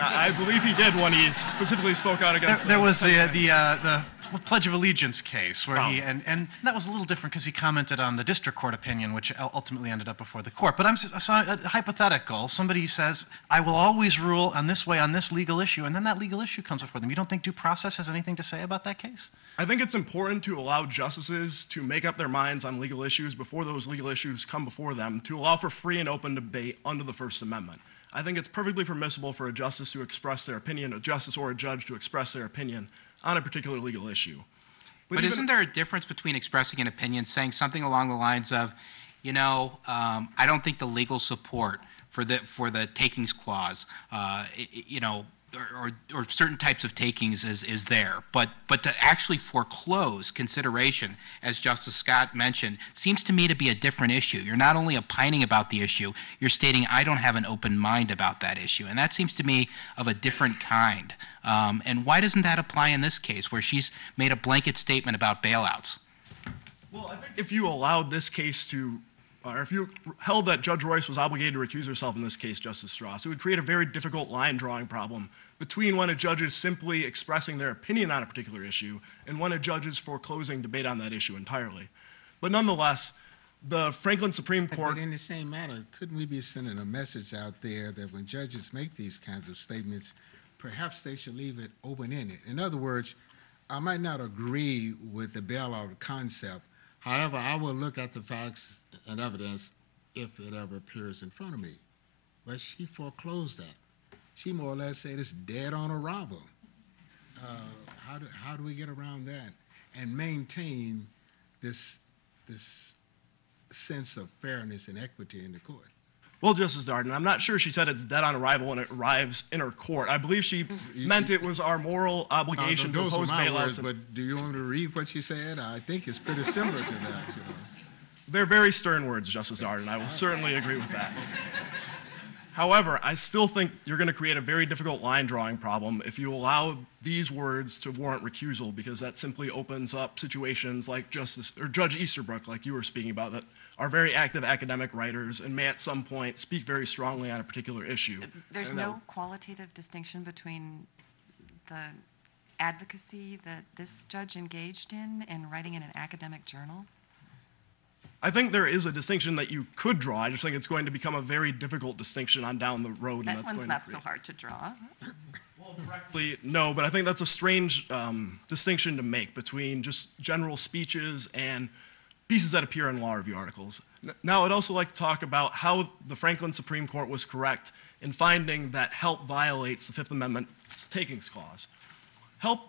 I believe he did when he specifically spoke out against There was the Pledge of Allegiance case where he, and that was a little different because he commented on the district court opinion, which ultimately ended up before the court. But hypothetical, somebody says, I will always rule on this way on this legal issue, and then that legal issue comes before them. You don't think due process has anything to say about that case? I think it's important to allow justices to make up their minds on legal issues before those legal issues come before them, to allow for free and open debate under the First Amendment. I think it's perfectly permissible for a justice to express their opinion, a justice or a judge to express their opinion on a particular legal issue. But isn't there a difference between expressing an opinion, saying something along the lines of, I don't think the legal support for the takings clause, or certain types of takings is there, but to actually foreclose consideration, as Justice Scott mentioned, seems to me to be a different issue. You're not only opining about the issue, you're stating, I don't have an open mind about that issue, and that seems to me of a different kind. And why doesn't that apply in this case, where she's made a blanket statement about bailouts? Well, I think if you allowed this case to, or if you held that Judge Royce was obligated to recuse herself in this case, Justice Strauss, it would create a very difficult line-drawing problem between when a judge is simply expressing their opinion on a particular issue and when a judge is foreclosing debate on that issue entirely. But nonetheless, the Franklin Supreme Court... But in the same matter, couldn't we be sending a message out there that when judges make these kinds of statements, perhaps they should leave it open-ended? In other words, I might not agree with the bailout concept. However, I will look at the facts and evidence if it ever appears in front of me. But she foreclosed that. She more or less said it's dead on arrival. How do we get around that and maintain this sense of fairness and equity in the court? Well, Justice Darden, I'm not sure she said it's dead on arrival when it arrives in her court. I believe she meant it was our moral obligation to oppose bailouts. But do you want me to read what she said? I think it's pretty similar to that. They're very stern words, Justice Darden. I will certainly agree with that. However, I still think you're going to create a very difficult line-drawing problem if you allow these words to warrant recusal, because that simply opens up situations like Judge Easterbrook, like you were speaking about, that are very active academic writers and may at some point speak very strongly on a particular issue. There's no qualitative distinction between the advocacy that this judge engaged in writing in an academic journal? I think there is a distinction that you could draw. I just think it's going to become a very difficult distinction on down the road. That and that's one's going not to so hard to draw. Well, directly, no, but I think that's a strange distinction to make between just general speeches and pieces that appear in law review articles. Now, I'd also like to talk about how the Franklin Supreme Court was correct in finding that help violates the Fifth Amendment's takings clause. Help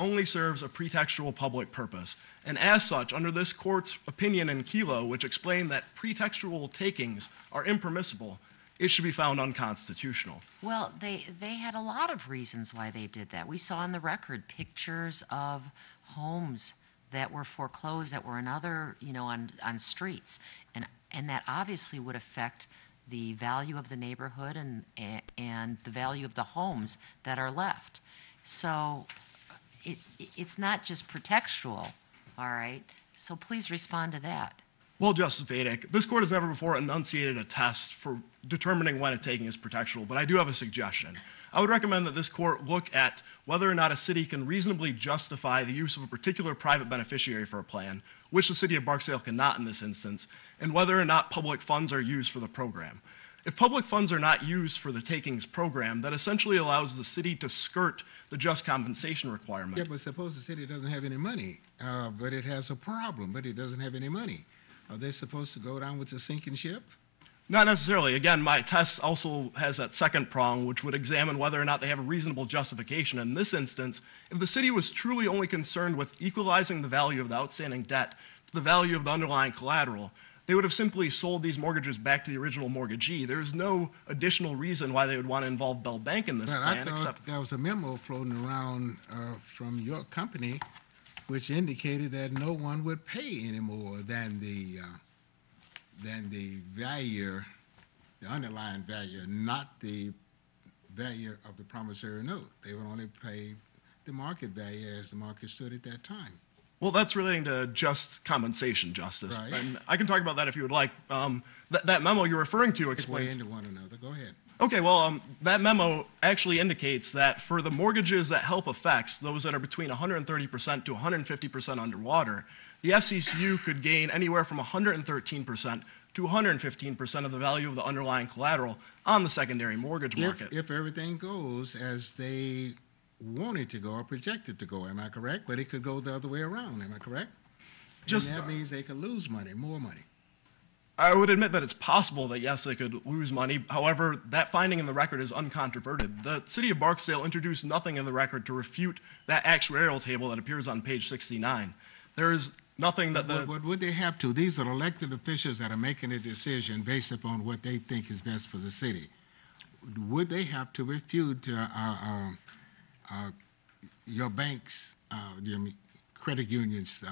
only serves a pretextual public purpose, and as such, under this court's opinion in Kelo, which explained that pretextual takings are impermissible, it should be found unconstitutional. Well, they had a lot of reasons why they did that. We saw on the record pictures of homes that were foreclosed, that were in other, on streets, and that obviously would affect the value of the neighborhood and the value of the homes that are left. So it's not just pretextual, all right? So please respond to that. Well, Justice Vedic, this court has never before enunciated a test for determining when a taking is pretextual, but I do have a suggestion. I would recommend that this court look at whether or not a city can reasonably justify the use of a particular private beneficiary for a plan, which the city of Barksdale cannot in this instance, and whether or not public funds are used for the program. If public funds are not used for the takings program, that essentially allows the city to skirt the just compensation requirement. Yeah, but suppose the city doesn't have any money, but it has a problem, but it doesn't have any money. Are they supposed to go down with a sinking ship? Not necessarily. Again, my test also has that second prong, which would examine whether or not they have a reasonable justification. In this instance, if the city was truly only concerned with equalizing the value of the outstanding debt to the value of the underlying collateral, they would have simply sold these mortgages back to the original mortgagee. There's no additional reason why they would want to involve Bell Bank in this plan. I thought there was a memo floating around from your company which indicated that no one would pay any more than the value, the underlying value, not the value of the promissory note. They would only pay the market value as the market stood at that time. Well, that's relating to just compensation, Justice. Right. And I can talk about that if you would like. That memo you're referring to explains... Way into one another. Go ahead. Okay, well, that memo actually indicates that for the mortgages that help affects, those that are between 130% to 150% underwater, the FCCU could gain anywhere from 113% to 115% of the value of the underlying collateral on the secondary mortgage market. If everything goes as they want it to go or projected to go, am I correct? But it could go the other way around, am I correct? And that means they could lose money, more money. I would admit that it's possible that, yes, they could lose money. However, that finding in the record is uncontroverted. The city of Barksdale introduced nothing in the record to refute that actuarial table that appears on page 69. There is nothing that What would they have to? These are elected officials that are making a decision based upon what they think is best for the city. Would they have to refute your bank's, your credit union's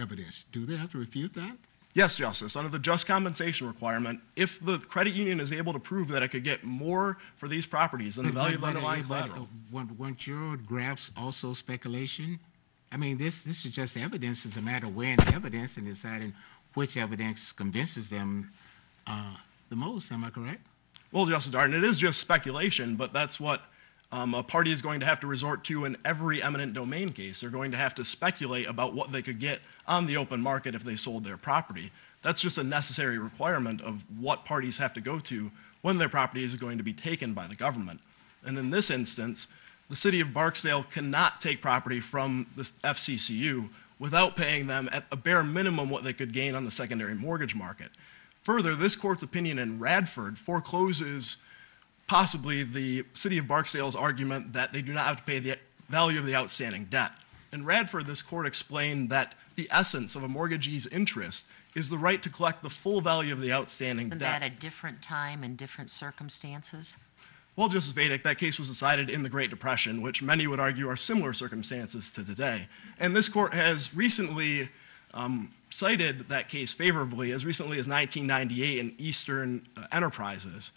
evidence? Do they have to refute that? Yes, Justice. Under the just compensation requirement, if the credit union is able to prove that it could get more for these properties than the value of the underlying collateral. Weren't your graphs also speculation? I mean, this is just evidence. It's a matter of weighing the evidence and deciding which evidence convinces them the most. Am I correct? Well, Justice Darden, it is just speculation, but that's what a party is going to have to resort to in every eminent domain case. They're going to have to speculate about what they could get on the open market if they sold their property. That's just a necessary requirement of what parties have to go to when their property is going to be taken by the government. And in this instance, the city of Barksdale cannot take property from the FCCU without paying them at a bare minimum what they could gain on the secondary mortgage market. Further, this court's opinion in Radford forecloses possibly the city of Barksdale's argument that they do not have to pay the value of the outstanding debt. In Radford, this court explained that the essence of a mortgagee's interest is the right to collect the full value of the outstanding debt. Isn't that a different time and different circumstances? Well, Justice Vedic, that case was decided in the Great Depression, which many would argue are similar circumstances to today. And this court has recently cited that case favorably as recently as 1998 in Eastern Enterprises.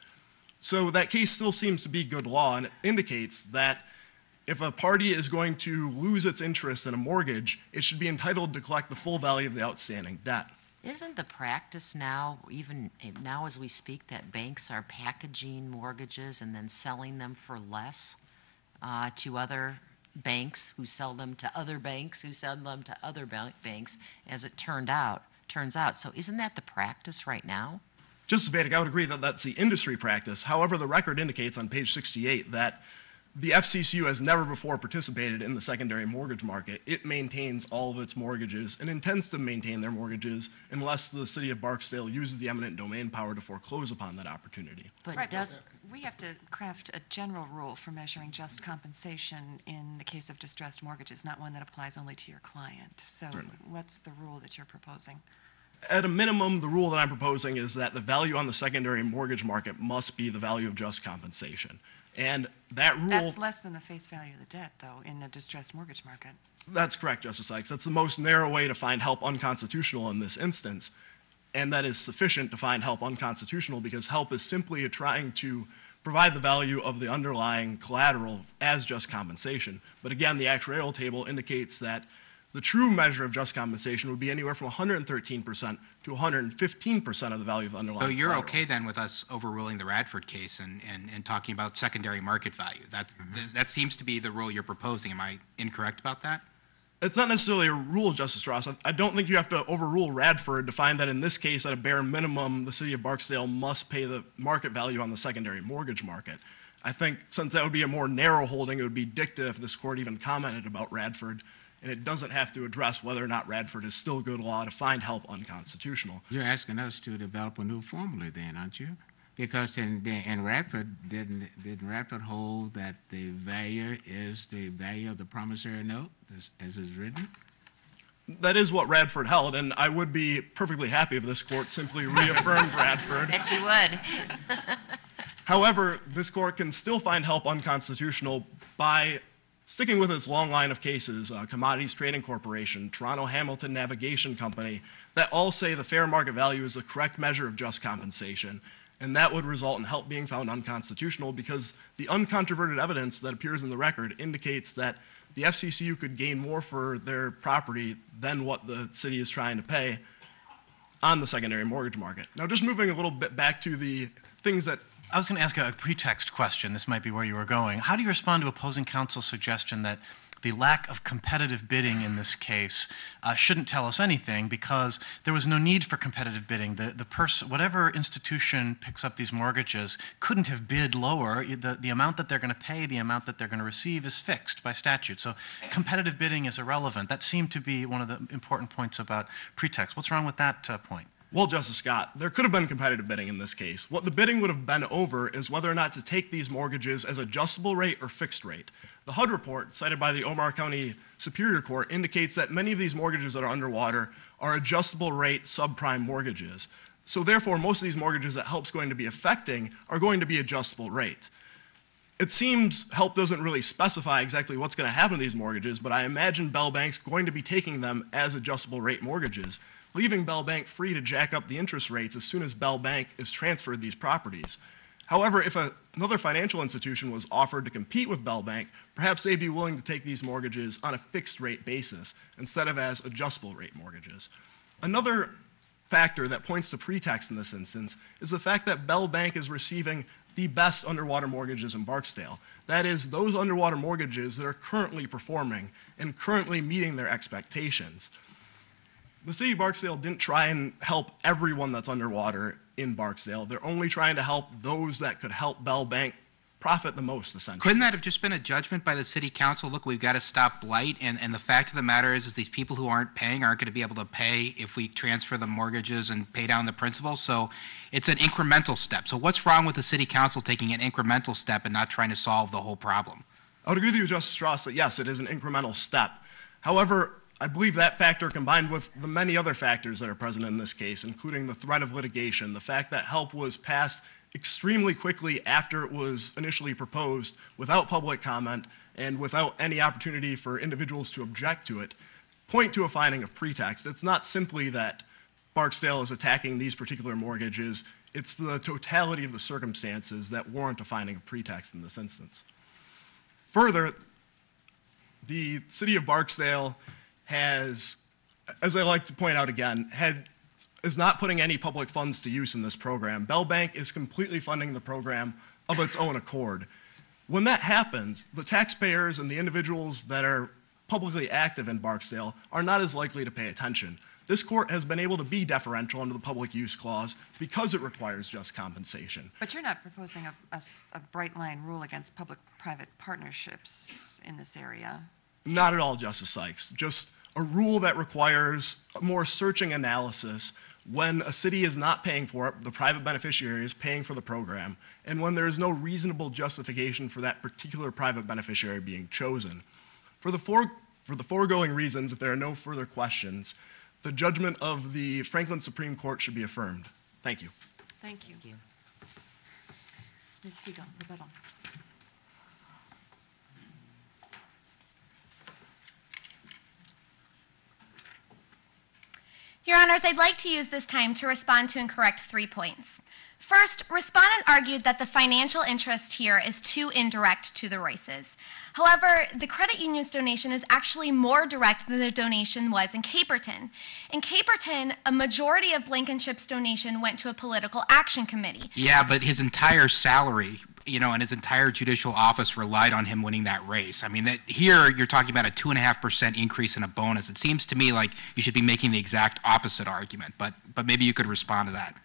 So that case still seems to be good law, and it indicates that if a party is going to lose its interest in a mortgage, it should be entitled to collect the full value of the outstanding debt. Isn't the practice now, even now as we speak, that banks are packaging mortgages and then selling them for less to other banks who sell them to other banks who sell them to other banks, as it turns out? So isn't that the practice right now? Justice Vedic, I would agree that that's the industry practice. However, the record indicates on page 68 that the FCCU has never before participated in the secondary mortgage market. It maintains all of its mortgages and intends to maintain their mortgages unless the city of Barksdale uses the eminent domain power to foreclose upon that opportunity. But Right, does, we have to craft a general rule for measuring just compensation in the case of distressed mortgages, not one that applies only to your client. So what's the rule that you're proposing? At a minimum, the rule that I'm proposing is that the value on the secondary mortgage market must be the value of just compensation. And that rule... That's less than the face value of the debt, though, in a distressed mortgage market. That's correct, Justice Sykes. That's the most narrow way to find help unconstitutional in this instance. And that is sufficient to find help unconstitutional because help is simply trying to provide the value of the underlying collateral as just compensation. But again, the actuarial table indicates that the true measure of just compensation would be anywhere from 113% to 115% of the value of the underlying So you're collateral. okay then with us overruling the Radford case and talking about secondary market value? That seems to be the rule you're proposing. Am I incorrect about that? It's not necessarily a rule, Justice Strauss. I don't think you have to overrule Radford to find that in this case, at a bare minimum, the city of Barksdale must pay the market value on the secondary mortgage market. I think since that would be a more narrow holding, it would be dicta if this court even commented about Radford. And it doesn't have to address whether or not Radford is still good law to find help unconstitutional. You're asking us to develop a new formula then, aren't you? Because in Radford, didn't Radford hold that the value is the value of the promissory note as is written? That is what Radford held, and I would be perfectly happy if this court simply reaffirmed Radford. Bet you would. However, this court can still find help unconstitutional by sticking with its long line of cases, Commodities Trading Corporation, Toronto Hamilton Navigation Company, that all say the fair market value is the correct measure of just compensation. And that would result in help being found unconstitutional because the uncontroverted evidence that appears in the record indicates that the FCCU could gain more for their property than what the city is trying to pay on the secondary mortgage market. Now, just moving a little bit back to the things that I was going to ask a pretext question. This might be where you were going. How do you respond to opposing counsel's suggestion that the lack of competitive bidding in this case shouldn't tell us anything because there was no need for competitive bidding? Whatever institution picks up these mortgages couldn't have bid lower. The amount that they're going to pay, the amount that they're going to receive is fixed by statute. So competitive bidding is irrelevant. That seemed to be one of the important points about pretext. What's wrong with that point? Well, Justice Scott, there could have been competitive bidding in this case. What the bidding would have been over is whether or not to take these mortgages as adjustable rate or fixed rate. The HUD report cited by the Omar County Superior Court indicates that many of these mortgages that are underwater are adjustable rate subprime mortgages. So therefore, most of these mortgages that HELP's going to be affecting are going to be adjustable rate. It seems HELP doesn't really specify exactly what's going to happen to these mortgages, but I imagine Bell Bank's going to be taking them as adjustable rate mortgages, leaving Bell Bank free to jack up the interest rates as soon as Bell Bank is transferred these properties. However, if another financial institution was offered to compete with Bell Bank, perhaps they'd be willing to take these mortgages on a fixed rate basis instead of as adjustable rate mortgages. Another factor that points to pretext in this instance is the fact that Bell Bank is receiving the best underwater mortgages in Barksdale. That is, those underwater mortgages that are currently performing and currently meeting their expectations. The city of Barksdale didn't try and help everyone that's underwater in Barksdale. They're only trying to help those that could help Bell Bank profit the most, essentially. Couldn't that have just been a judgment by the city council? Look, we've got to stop blight, and the fact of the matter is these people who aren't paying aren't going to be able to pay if we transfer the mortgages and pay down the principal. So it's an incremental step. So what's wrong with the city council taking an incremental step and not trying to solve the whole problem? I would agree with you, Justice Strauss, that yes, it is an incremental step. However, I believe that factor combined with the many other factors that are present in this case, including the threat of litigation, the fact that HELP was passed extremely quickly after it was initially proposed without public comment and without any opportunity for individuals to object to it, point to a finding of pretext. It's not simply that Barksdale is attacking these particular mortgages, it's the totality of the circumstances that warrant a finding of pretext in this instance. Further, the city of Barksdale has, as I like to point out again, is not putting any public funds to use in this program. Bell Bank is completely funding the program of its own accord. When that happens, the taxpayers and the individuals that are publicly active in Barksdale are not as likely to pay attention. This court has been able to be deferential under the public use clause because it requires just compensation. But you're not proposing a bright line rule against public-private partnerships in this area. Not at all, Justice Sykes. Just a rule that requires a more searching analysis when a city is not paying for it, the private beneficiary is paying for the program, and when there is no reasonable justification for that particular private beneficiary being chosen. For the foregoing reasons, if there are no further questions, the judgment of the Franklin Supreme Court should be affirmed. Thank you. Thank you. Ms. Siegel, rebuttal. Your Honors, I'd like to use this time to respond to and correct 3 points. First, respondent argued that the financial interest here is too indirect to the Royces. However, the credit union's donation is actually more direct than the donation was in Caperton. In Caperton, a majority of Blankenship's donation went to a political action committee. Yeah, but his entire salary, and his entire judicial office relied on him winning that race. I mean, here you're talking about a 2.5% increase in a bonus. It seems to me like you should be making the exact opposite argument, but maybe you could respond to that.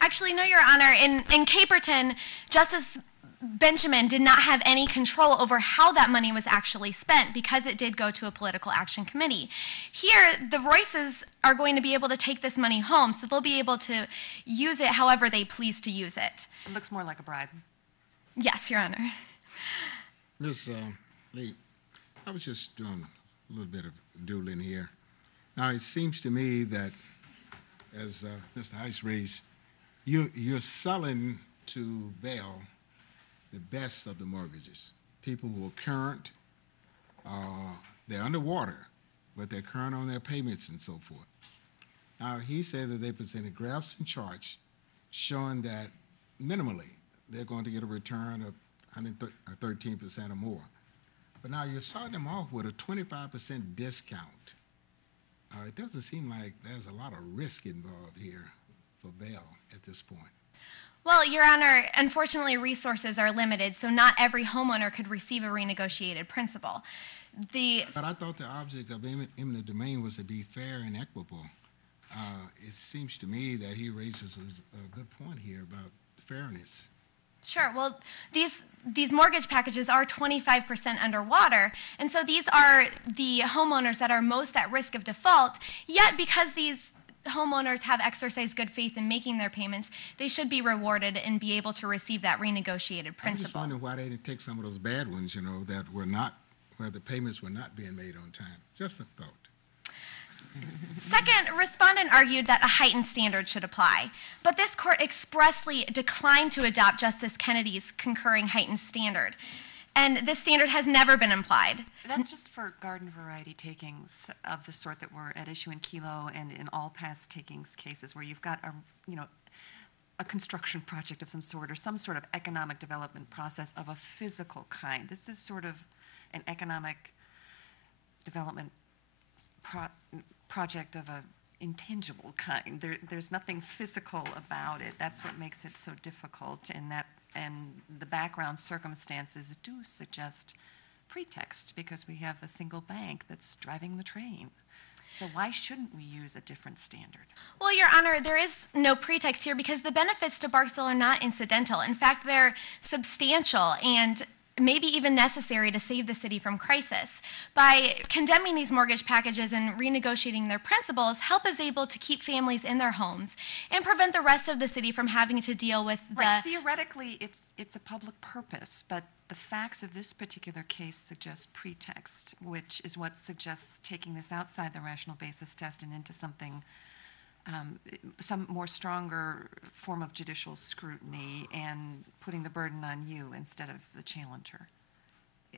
Actually, no, Your Honor. In Caperton, Justice Benjamin did not have any control over how that money was actually spent because it did go to a political action committee. Here, the Royces are going to be able to take this money home, so they'll be able to use it however they please to use it. It looks more like a bribe. Yes, Your Honor. Ms. Lee, I was just doing a little bit of doodling here. Now, it seems to me that, as Mr. Heiss raised, you're selling to Bell the best of the mortgages. People who are current, they're underwater, but they're current on their payments and so forth. Now, he said that they presented graphs and charts showing that minimally they're going to get a return of 13% or more. But now you're starting them off with a 25% discount. It doesn't seem like there's a lot of risk involved here for Bell at this point. Well, Your Honor, unfortunately, resources are limited, so not every homeowner could receive a renegotiated principal. But I thought the object of eminent domain was to be fair and equitable. It seems to me that he raises a good point here about fairness. Sure. Well, these mortgage packages are 25% underwater, and so these are the homeowners that are most at risk of default. Yet, because these homeowners have exercised good faith in making their payments, they should be rewarded and be able to receive that renegotiated principal. I'm just wondering why they didn't take some of those bad ones, that were not, where the payments were not being made on time. Just a thought. Second, respondent argued that a heightened standard should apply, but this court expressly declined to adopt Justice Kennedy's concurring heightened standard, and this standard has never been applied. That's just for garden variety takings of the sort that were at issue in Kelo and in all past takings cases where you've got a construction project of some sort or some sort of economic development process of a physical kind. This is sort of an economic development project of a intangible kind. There's nothing physical about it. That's what makes it so difficult, and the background circumstances do suggest pretext because we have a single bank that's driving the train. So why shouldn't we use a different standard? Well, Your Honor, there is no pretext here because the benefits to Barksdale are not incidental. In fact, they're substantial and maybe even necessary to save the city from crisis. By condemning these mortgage packages and renegotiating their principals, HELP is able to keep families in their homes and prevent the rest of the city from having to deal with the... Right. Theoretically, it's a public purpose, but the facts of this particular case suggest pretext, which is what suggests taking this outside the rational basis test and into something some more stronger form of judicial scrutiny and putting the burden on you instead of the challenger.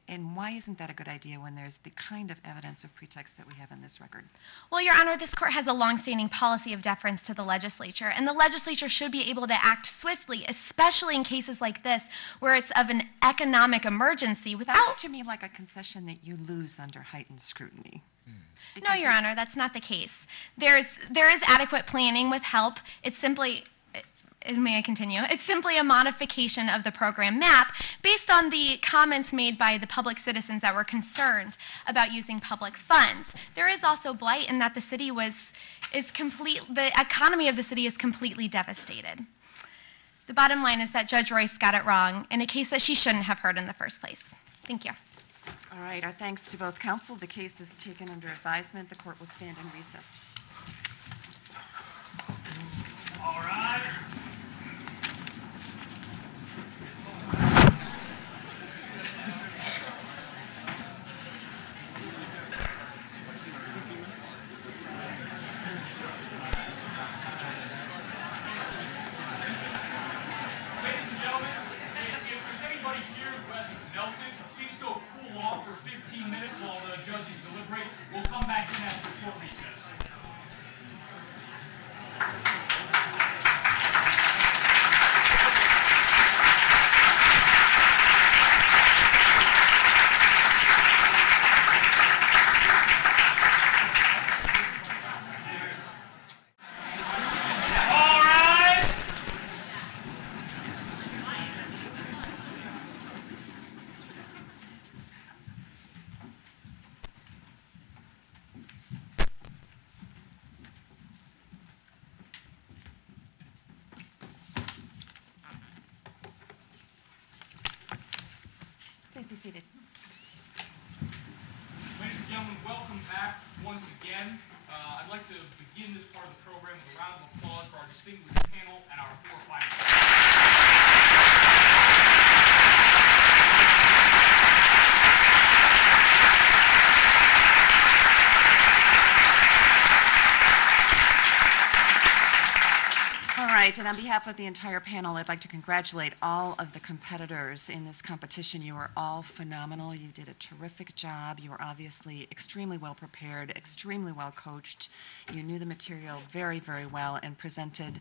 And why isn't that a good idea when there's the kind of evidence of pretext that we have in this record? Well, Your Honor, this court has a longstanding policy of deference to the legislature, and the legislature should be able to act swiftly, especially in cases like this where it's of an economic emergency without... Sounds to me like a concession that you lose under heightened scrutiny. No, Your Honor, that's not the case. There is adequate planning with HELP. It's simply, may I continue? It's simply a modification of the program map based on the comments made by the public citizens that were concerned about using public funds. There is also blight in that the economy of the city is completely devastated. The bottom line is that Judge Royce got it wrong in a case that she shouldn't have heard in the first place. Thank you. All right, our thanks to both counsel. The case is taken under advisement. The court will stand in recess. All right. Please be seated. Ladies and gentlemen, welcome back once again. I'd like to begin this part of the program with a round of applause for our distinguished panel and our four finalists. All right, and on behalf of the entire panel, I'd like to congratulate all of the competitors in this competition. You were all phenomenal. You did a terrific job. You were obviously extremely well prepared, extremely well coached. You knew the material very, very well and presented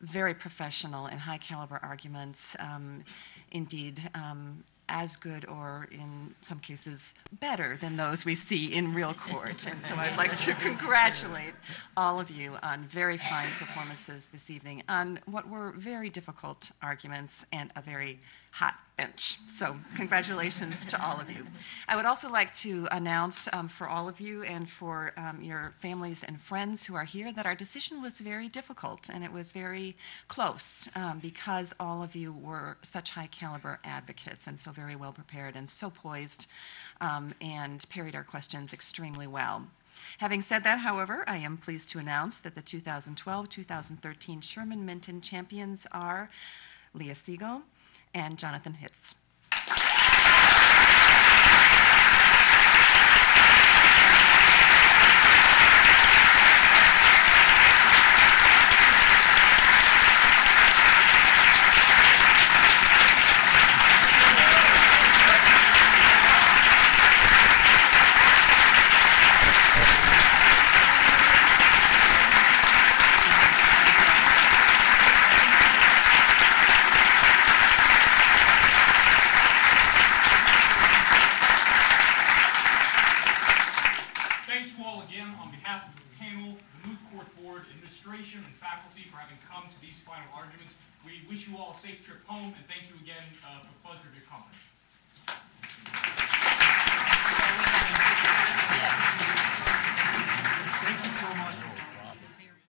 very professional and high caliber arguments. Indeed, as good or in some cases better than those we see in real court. And so I'd like to congratulate all of you on very fine performances this evening on what were very difficult arguments and a very hot bench. So congratulations to all of you. I would also like to announce for all of you and for your families and friends who are here that our decision was very difficult and it was very close because all of you were such high caliber advocates and so very well prepared and so poised and parried our questions extremely well. Having said that, however, I am pleased to announce that the 2012-2013 Sherman Minton champions are Leah Siegel and Jonathan Hitz.